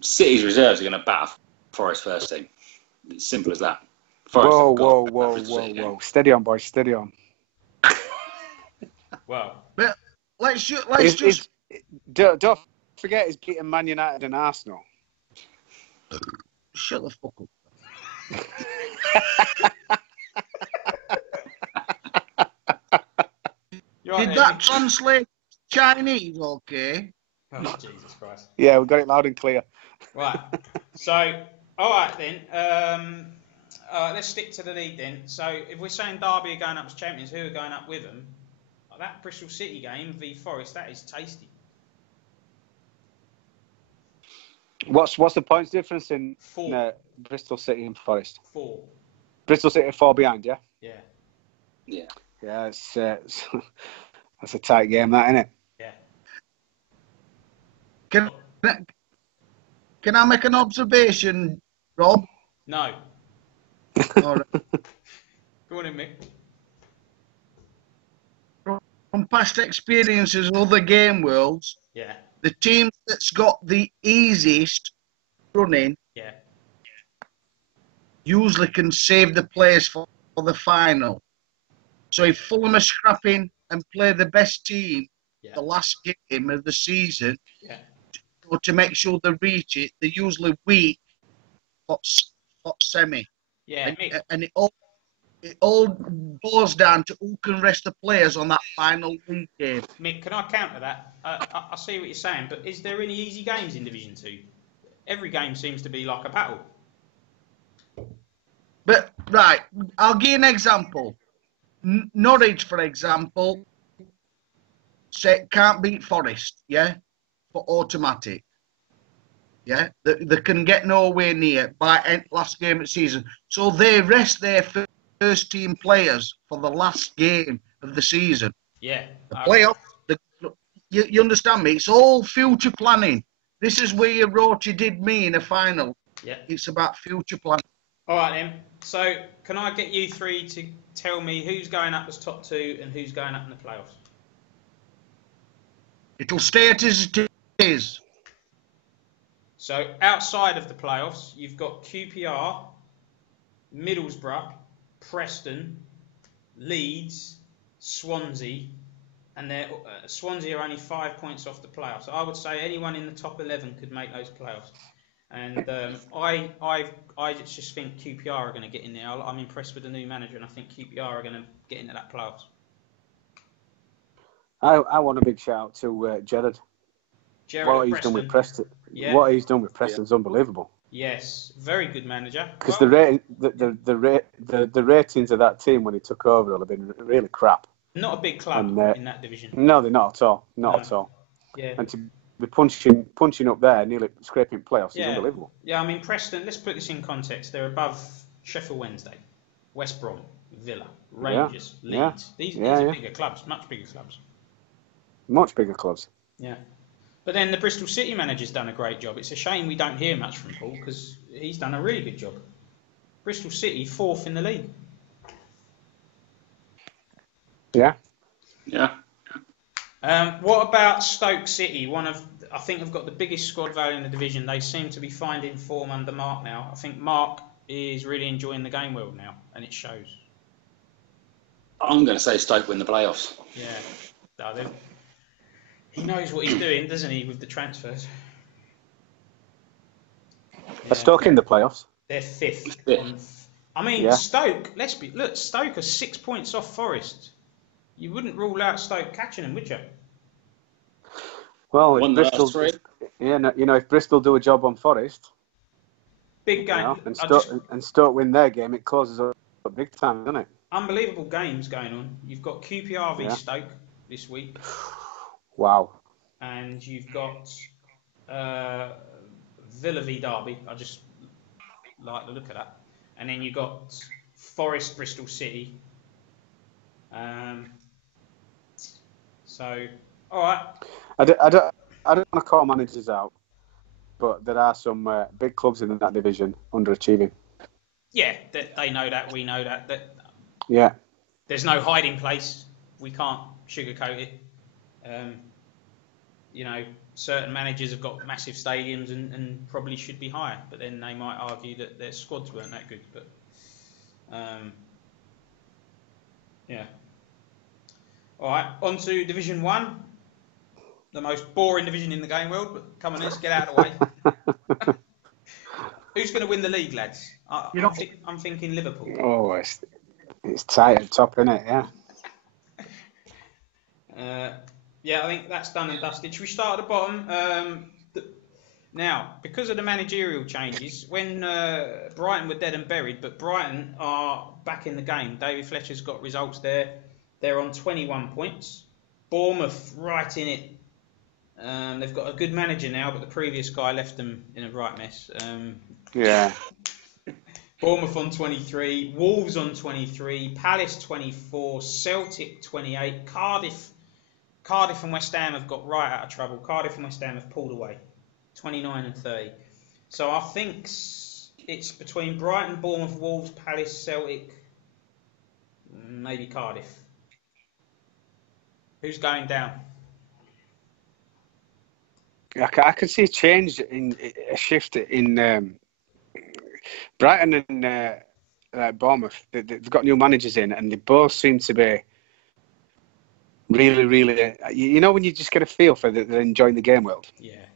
City's reserves are going to batter Forest first team. It's simple as that. Whoa. Steady on, boys. Steady on. Well, but let's just don't forget he's beating Man United and Arsenal. Shut the fuck up. Did that translate Chinese? Okay. Oh, Jesus Christ. Yeah, we got it loud and clear. Right. So, all right then. Let's stick to the league then. So, if we're saying Derby are going up as champions, who are going up with them? That Bristol City game v Forest, that is tasty. What's the points difference in 4. Bristol City and Forest? 4. Bristol City are 4 behind, yeah? Yeah. Yeah, it's that's a tight game, that, isn't it? Yeah. Can I make an observation, Rob? No. All right. Go on in, Mick. From past experiences of other game worlds, the team that's got the easiest running usually can save the place for the final. So if Fulham are scrapping and play the best team the last game of the season to make sure they reach it, they're usually weak for semi. Yeah, and it all boils down to who can rest the players on that final league game. Mick, can I counter that? I see what you're saying, but is there any easy games in Division 2? Every game seems to be like a battle. But, right, I'll give you an example. Norwich, for example, can't beat Forest, for automatic. Yeah, they can get nowhere near by last game of the season. So they rest their first team players for the last game of the season. Yeah. The playoff, you understand me? It's all future planning. This is where you wrote you did me in a final. Yeah. It's about future planning. All right, then. So can I get you three to tell me who's going up as top 2 and who's going up in the playoffs? It'll stay as it is. So outside of the playoffs, you've got QPR, Middlesbrough, Preston, Leeds, Swansea, and Swansea are only 5 points off the playoffs. So I would say anyone in the top 11 could make those playoffs. And I just think QPR are going to get in there. I'm impressed with the new manager, and I think QPR are going to get into that playoffs. I want a big shout out to Gerrard. What he's done with Preston. Yeah. What he's done with Preston's unbelievable. Yes, very good manager. Because the ratings of that team when he took over will have been really crap. Not a big club in that division. No, they're not at all. Not at all. Yeah. And to be punching up there, nearly scraping playoffs is unbelievable. Yeah, I mean Preston. Let's put this in context. They're above Sheffield Wednesday, West Brom, Villa, Rangers, Leeds. These are bigger clubs, much bigger clubs. Much bigger clubs. Yeah. But then the Bristol City manager's done a great job. It's a shame we don't hear much from Paul because he's done a really good job. Bristol City, 4th in the league. Yeah. Yeah. What about Stoke City? I think they've got the biggest squad value in the division. They seem to be finding form under Mark now. I think Mark is really enjoying the game well now, and it shows. I'm going to say Stoke win the playoffs. Yeah. No, he knows what he's doing, doesn't he, with the transfers? Are Stoke in the playoffs? They're fifth. Yeah. Stoke, Stoke are 6 points off Forest. You wouldn't rule out Stoke catching them, would you? Well, if Bristol, if Bristol do a job on Forest, big game, and Stoke win their game, it closes up big time, doesn't it? Unbelievable games going on. You've got QPR v Stoke this week. Wow. And you've got Villa v Derby. I just like the look of that. And then you've got Forest Bristol City. So, all right. I don't want to call managers out, but there are some big clubs in that division underachieving. Yeah, they know that. We know that. Yeah. There's no hiding place. We can't sugarcoat it. Certain managers have got massive stadiums and probably should be higher, but then they might argue that their squads weren't that good. But yeah. All right, on to Division 1, the most boring division in the game world. But come on, let's get out of the way. Who's going to win the league, lads? I'm thinking Liverpool. Oh, it's tight at the top, isn't it? Yeah. Yeah, I think that's done and dusted. Should we start at the bottom? Now, because of the managerial changes, when Brighton were dead and buried, but Brighton are back in the game. David Fletcher's got results there. They're on 21 points. Bournemouth right in it. They've got a good manager now, but the previous guy left them in a right mess. Yeah. Bournemouth on 23, Wolves on 23, Palace 24, Celtic 28, Cardiff and West Ham have got right out of trouble. Cardiff and West Ham have pulled away, 29 and 30. So I think it's between Brighton, Bournemouth, Wolves, Palace, Celtic, maybe Cardiff. Who's going down? I could see a shift in Brighton and Bournemouth. They've got new managers in, and they both seem to be really, really. When you just get a feel for that they're enjoying the game world. Yeah.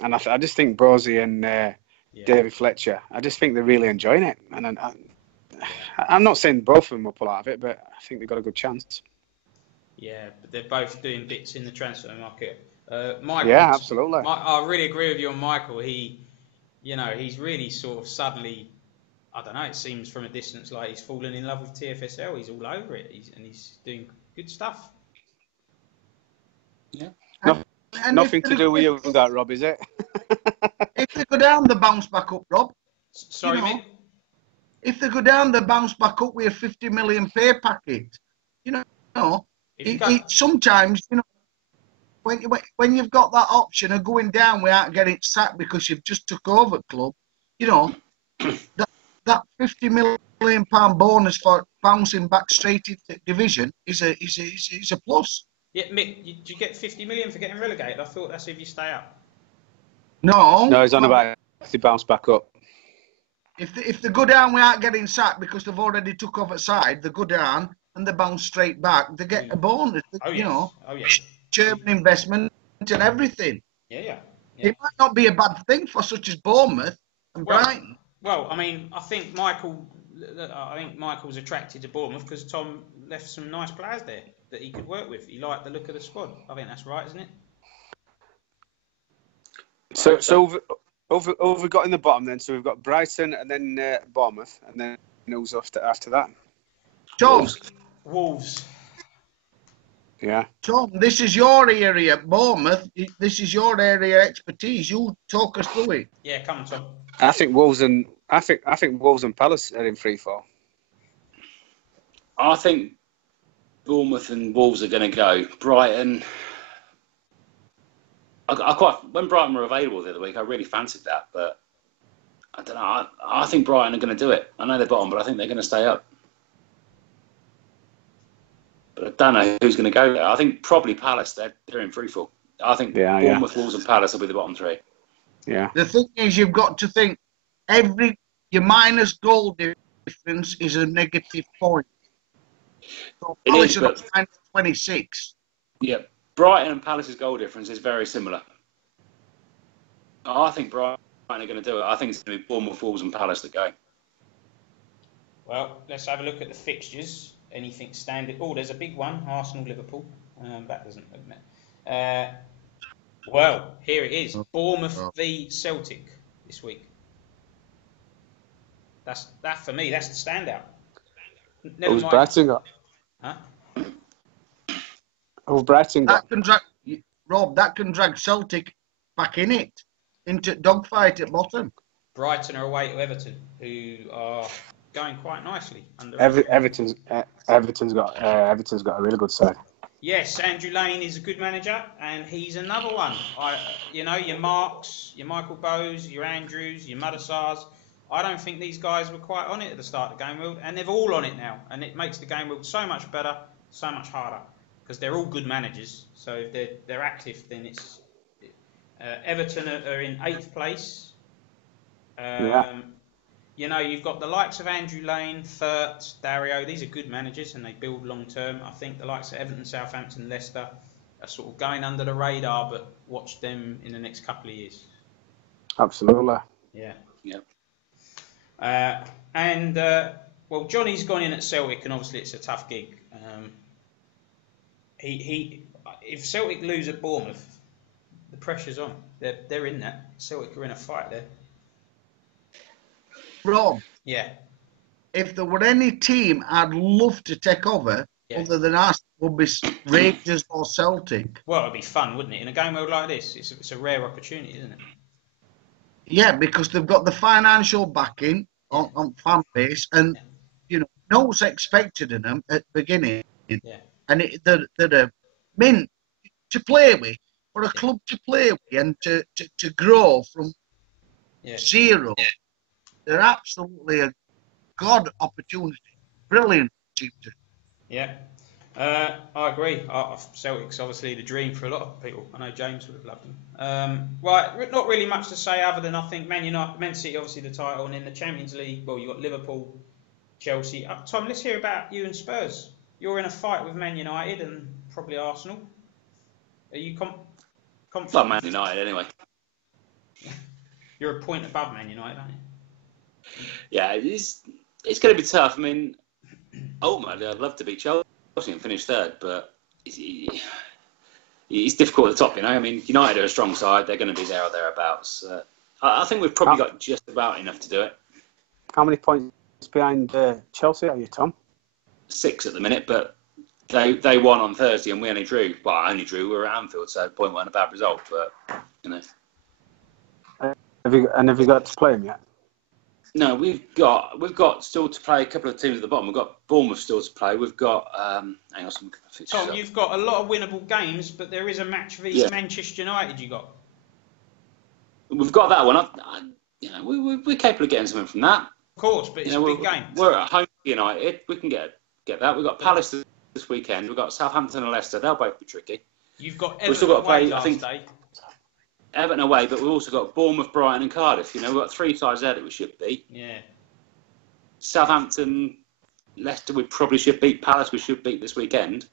And I just think Bosey and David Fletcher, I just think they're really enjoying it. And I'm not saying both of them will pull out of it, but I think they've got a good chance. Yeah, but they're both doing bits in the transfer market. Michael, yeah, absolutely. I really agree with you on Michael. He's really sort of suddenly, I don't know, it seems from a distance like he's fallen in love with TFSL. He's all over it, and he's doing good stuff. Yeah. Nothing to do with you with that, Rob, is it? If they go down, they bounce back up, Rob. Sorry, mate? If they go down, they bounce back up with a 50 million pay packet. Sometimes, when you've got that option of going down without getting sacked because you've just took over the club, that £50 million bonus for bouncing back straight into division is a plus. Yeah, Mick, did you get 50 million for getting relegated? I thought that's if you stay up. No, he's on about to bounce back up. If they go down without getting sacked because they've already took over side, they go down and they bounce straight back. They get a bonus, German investment and everything. Yeah. It might not be a bad thing for such as Bournemouth and Brighton. Well, I think Michael's attracted to Bournemouth because Tom left some nice players there that he could work with. He liked the look of the squad. I think that's right, isn't it? So we've got in the bottom then. So we've got Brighton and then Bournemouth, and then who's after that? Wolves. Yeah. Tom, this is your area, Bournemouth. This is your area of expertise. You talk us through it. Yeah, come on, Tom. I think Wolves and Palace are in free fall. I think Bournemouth and Wolves are going to go. Brighton. When Brighton were available the other week, I really fancied that, but I don't know. I think Brighton are going to do it. I know they're bottom, but I think they're going to stay up. But I don't know who's going to go there. I think probably Palace. They're in free fall. I think Bournemouth, Wolves, and Palace will be the bottom three. Yeah. The thing is, you've got to think your minus goal difference is a negative point. So Palace are minus 26. Yeah, Brighton and Palace's goal difference is very similar. I think Brighton are going to do it. I think it's going to be Bournemouth, Wolves, and Palace that go. Well, let's have a look at the fixtures. Anything standing? Oh, there's a big one. Arsenal, Liverpool. That doesn't open it. Well, here it is. Bournemouth v Celtic this week. That for me. That's the standout. Who's Brighton got? Huh? Who's Brighton got? That can drag Celtic back into dogfight at bottom. Brighton are away to Everton, who are going quite nicely. Everton's got a really good side. Yes, Andrew Lane is a good manager, and he's another one. Your Marks, your Michael Bowes, your Andrews, your Mudasars. I don't think these guys were quite on it at the start of the game world, and they're all on it now, and it makes the game world so much better, so much harder, because they're all good managers. So if they're active, then it's Everton are in 8th place. You've got the likes of Andrew Lane, Thurt, Dario. These are good managers, and they build long term. I think the likes of Everton, Southampton, Leicester are sort of going under the radar, but watch them in the next couple of years. Absolutely. Yeah. Yep. Johnny's gone in at Celtic, and obviously it's a tough gig. If Celtic lose at Bournemouth, the pressure's on. They're in that. Celtic are in a fight there. Rob. Yeah. If there were any team I'd love to take over, other than us, would be Rangers or Celtic. Well, it'd be fun, wouldn't it? In a game world like this, it's a rare opportunity, isn't it? Yeah, because they've got the financial backing on fan base, and no one's expected in them at the beginning. Yeah. And they're a mint to play with, or a club to play with, and to grow from zero. Yeah. They're absolutely a god opportunity. Brilliant team. Yeah, I agree. Celtic's obviously the dream for a lot of people. I know James would have loved them. Not really much to say other than I think Man City obviously the title, and in the Champions League, well, you've got Liverpool, Chelsea. Tom, let's hear about you and Spurs. You're in a fight with Man United and probably Arsenal. Are you confident? Well, Man United anyway. You're a point above Man United, aren't you? Yeah, it's going to be tough. I mean, ultimately, I'd love to beat Chelsea and finish third, but it's difficult at the top, I mean, United are a strong side. They're going to be there or thereabouts. I think we've probably got just about enough to do it. How many points behind Chelsea are you, Tom? 6 at the minute, but they won on Thursday and we only drew. Well, I only drew. We were at Anfield, so point wasn't a bad result, but, Have you got to play them yet? No, we've got still to play a couple of teams at the bottom. We've got Bournemouth still to play. We've got hang on, Tom, you've got a lot of winnable games, but there is a match v Manchester United. You got. We've got that one. We're capable of getting something from that. Of course, but it's a big game. We're at home for United. We can get that. We've got Palace this weekend. We've got Southampton and Leicester. They'll both be tricky. You've got Everton still got to play last day. Everton away, but we've also got Bournemouth, Brighton and Cardiff. We've got 3 sides there that we should beat. Yeah. Southampton, Leicester we probably should beat. Palace we should beat this weekend.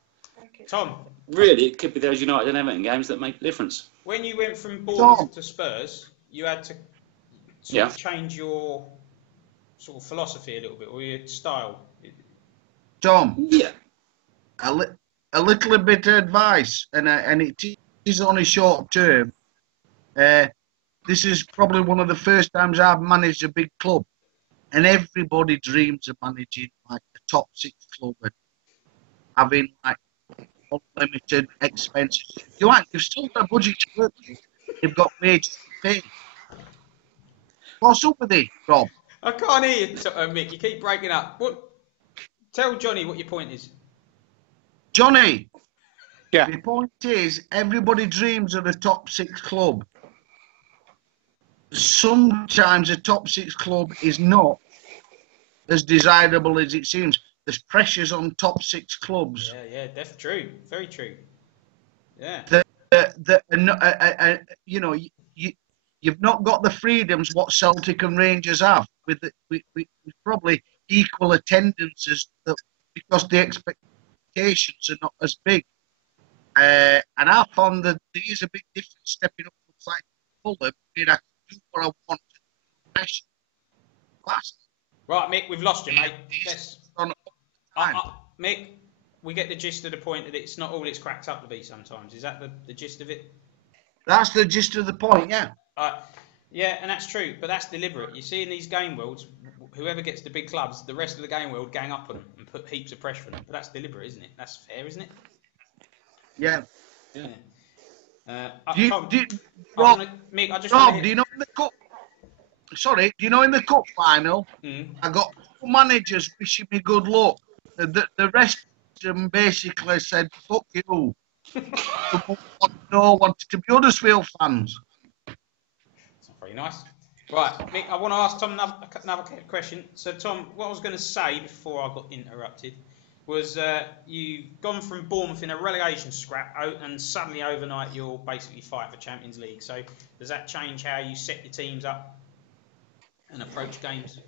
Tom. Really, it could be those United and Everton games that make the difference. When you went from Bournemouth to Spurs, you had to sort of change your sort of philosophy a little bit, or your style. Tom. Yeah. A little bit of advice, and it is only short term. This is probably one of the first times I've managed a big club, and everybody dreams of managing like a top 6 club and having like unlimited expenses. You've still got a budget to work with. You've got wages to pay. What's up with it, Rob? I can't hear you, Mick. You keep breaking up. Tell Johnny what your point is. Johnny. Yeah. The point is, everybody dreams of a top 6 club. Sometimes a top 6 club is not as desirable as it seems. there's pressures on top 6 clubs. Yeah, that's true. Very true. Yeah. You've not got the freedoms what Celtic and Rangers have with probably equal attendances because the expectations are not as big. And I found that there is a big difference stepping up to like Fulham, where I can do what I want. Right, Mick, we've lost you, mate. Mick, we get the gist of the point that it's not all it's cracked up to be sometimes. Is that the gist of it? That's the gist of the point, yeah. Yeah, and that's true, but that's deliberate. You see in these game worlds, whoever gets the big clubs, the rest of the game world gang up on them and put heaps of pressure on them. But that's deliberate, isn't it? That's fair, isn't it? Yeah. Rob, do you know in the cup? Sorry, do you know in the cup final? I got 2 managers wishing me good luck. The rest of them basically said, "Fuck you." No wanted to be Huddersfield fans. That's not very nice. Right, Mick, I want to ask Tom another question. So, Tom, what I was going to say before I got interrupted was you've gone from Bournemouth in a relegation scrap and suddenly overnight you're basically fighting for Champions League. So does that change how you set your teams up and approach games?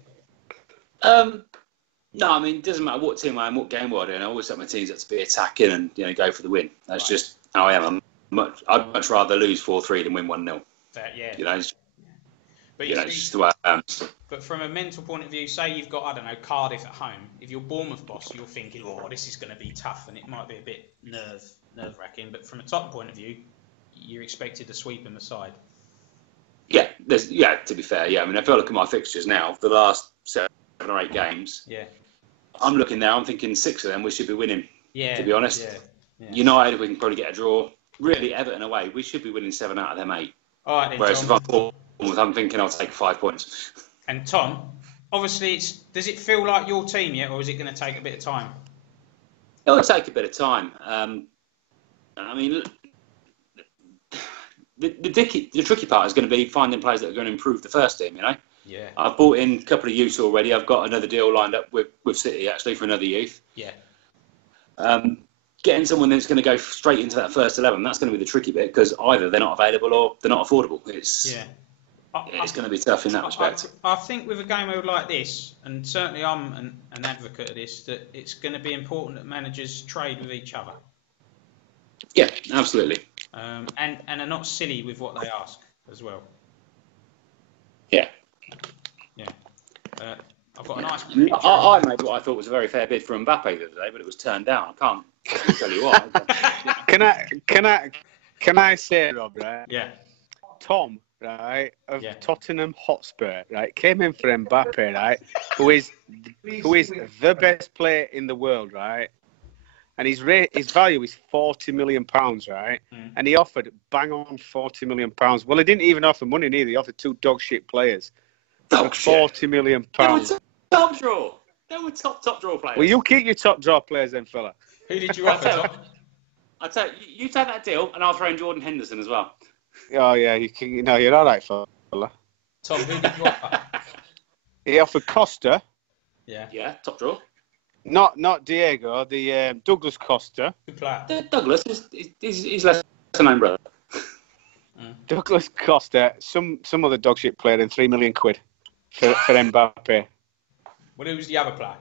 No, I mean, it doesn't matter what team I am, what game we're in. I always set my teams up to be attacking and go for the win. That's just how I am. I'd much rather lose 4-3 than win 1-0. Yeah. But it's just the way I am. But from a mental point of view, say you've got, I don't know, Cardiff at home. If you're Bournemouth boss, you're thinking, oh, this is going to be tough, and it might be a bit nerve-wracking. But from a top point of view, you're expected to sweep them aside. Yeah, to be fair, yeah. I mean, if I look at my fixtures now, the last 7 or 8 games, I'm looking there, I'm thinking 6 of them we should be winning, to be honest. Yeah. United, we can probably get a draw. Really, Everton away, we should be winning 7 out of them 8. All right, then, whereas Tom, if I'm Bournemouth, I'm thinking I'll take 5 points. And Tom, obviously, does it feel like your team yet, or is it going to take a bit of time? It'll take a bit of time. I mean, the tricky part is going to be finding players that are going to improve the first team, Yeah. I've bought in a couple of youths already. I've got another deal lined up with City, actually, for another youth. Yeah. Getting someone that's going to go straight into that first 11, that's going to be the tricky bit, because either they're not available or they're not affordable. It's going to be tough in that respect. I think with a game mode like this, and certainly I'm an advocate of this, that it's going to be important that managers trade with each other. Yeah, absolutely. And are not silly with what they ask as well. Yeah. Yeah. I've got a nice. I made what I thought was a very fair bid for Mbappe the other day, but it was turned down. I can't tell you what. Can I say, Rob? Right? Yeah. Tom, right, of Tottenham Hotspur, right, came in for Mbappe, right, who is the best player in the world, right, and his value is £40 million, right, and he offered bang on £40 million. Well, he didn't even offer money neither. He offered 2 dog shit players. £40 million. They were top draw. They were top draw players. Well, you keep your top draw players then, fella. Who did you offer, Tom? I tell you take that deal, and I'll throw in Jordan Henderson as well. Oh yeah, you're all right, fella. Tom, who did you offer? He offered Costa. Yeah, top draw. Not Diego, the Douglas Costa. Good player. Douglas is less than my brother. Douglas Costa, some other dog shit player, and £3 million for Mbappe. Well, who was the other player?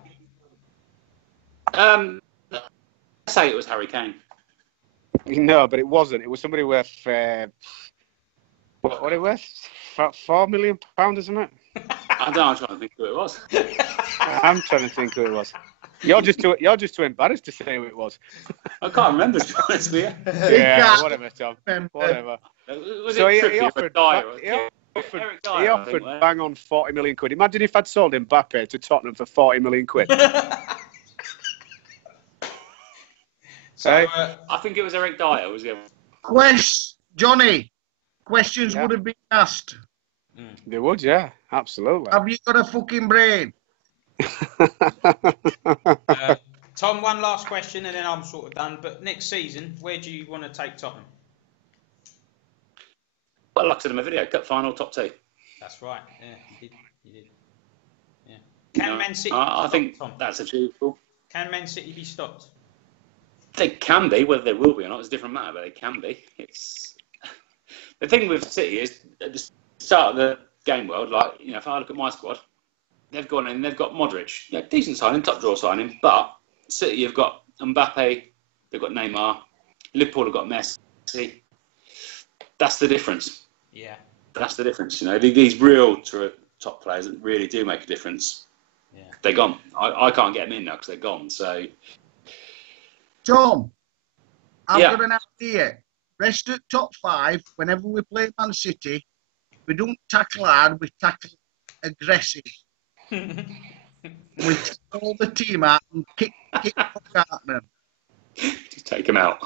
I'd say it was Harry Kane. No, but it wasn't. It was somebody worth what it worth? £4 million, isn't it? I don't know. I'm trying to think who it was. I'm trying to think who it was. You're just too embarrassed to say who it was. I can't remember, to be honest with you. Yeah, whatever, Tom. Whatever. Was so he offered bang on £40 million. Imagine if I'd sold Mbappe to Tottenham for £40 million. So I think it was Eric Dyer, was it? Johnny, questions would have been asked. They would, yeah, absolutely. Have you got a fucking brain? Tom, one last question and then I'm sort of done. But next season, where do you want to take Tottenham? Well, like I said in my video, cup final, top 2. That's right. Yeah, you did. Yeah. Can Man City? I think that's achievable. Can Man City be stopped? They can be. Whether they will be or not is a different matter, but they can be. It's the thing with City is at the start of the game world. Like, you know, if I look at my squad, they've gone in. They've got Modric, yeah, decent signing, top draw signing. But City have got Mbappe. They've got Neymar. Liverpool have got Messi. That's the difference. Yeah. That's the difference. You know, these real top players that really do make a difference. Yeah. They're gone. I can't get them in now because they're gone. So, Tom, I've got an idea. Rest at top 5, whenever we play Man City, we don't tackle hard, we tackle aggressive. We pull the team out and kick the fuck out of them. Just take them out.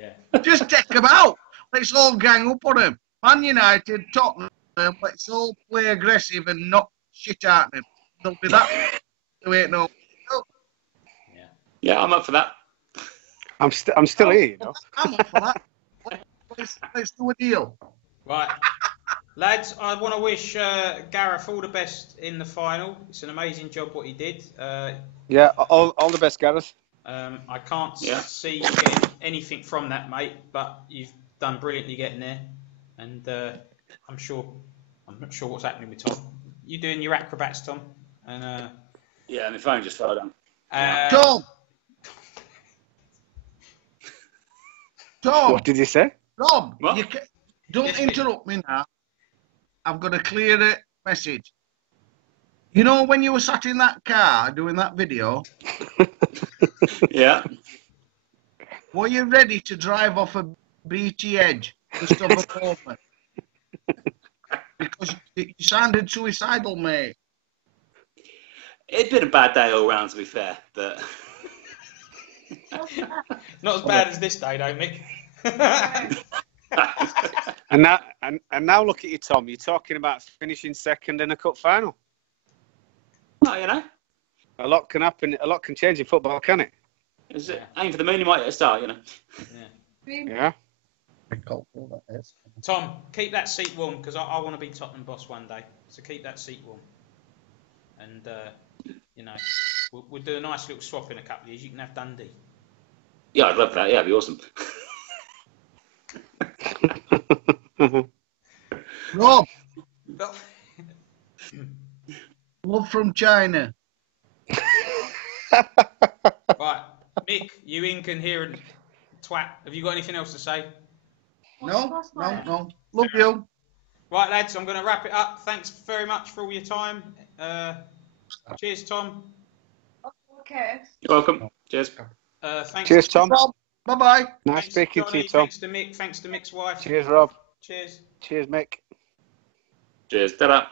Yeah. Just take them out. Let's all gang up on them. Man United, Tottenham, let's all play aggressive and knock shit out of them. They'll be that. Wait, no. Yeah, I'm up for that. I'm still here, you know. I'm up for that. Let's do a deal. Right. Lads, I want to wish Gareth all the best in the final. It's an amazing job what he did. Yeah, all the best, Gareth. I can't see you getting anything from that, mate, but you've done brilliantly getting there. And I'm not sure what's happening with Tom. You doing your acrobats, Tom? And yeah, my phone just fell down. Tom! What did you say? Rob, What? Don't interrupt me now. I've got a clear message. You know when you were sat in that car doing that video? Yeah. Were you ready to drive off a beachy edge just off a moment? Because you sounded suicidal, mate. It'd been a bad day all round, to be fair, but... not as bad as this day, though, Mick. And now look at you, Tom. You're talking about finishing second in a cup final. No, you know. A lot can happen. A lot can change in football, can it? Is it aim for the moon? You might get a start, you know. Yeah. Tom, keep that seat warm because I want to be Tottenham boss one day. So keep that seat warm. And, you know, we'll do a nice little swap in a couple of years. You can have Dundee. Yeah, I'd love that. Yeah, it'd be awesome. Rob, love from China. Right, Mick, you incoherent twat. Have you got anything else to say? No. Love you. Right, lads, I'm going to wrap it up. Thanks very much for all your time. Cheers, Tom. Okay. You're welcome. Cheers. Thanks. Cheers, Tom. Bye-bye. Nice speaking to you, Tom. Thanks to Mick. Thanks to Mick's wife. Cheers, Rob. Cheers. Cheers, Mick. Cheers. Ta-da.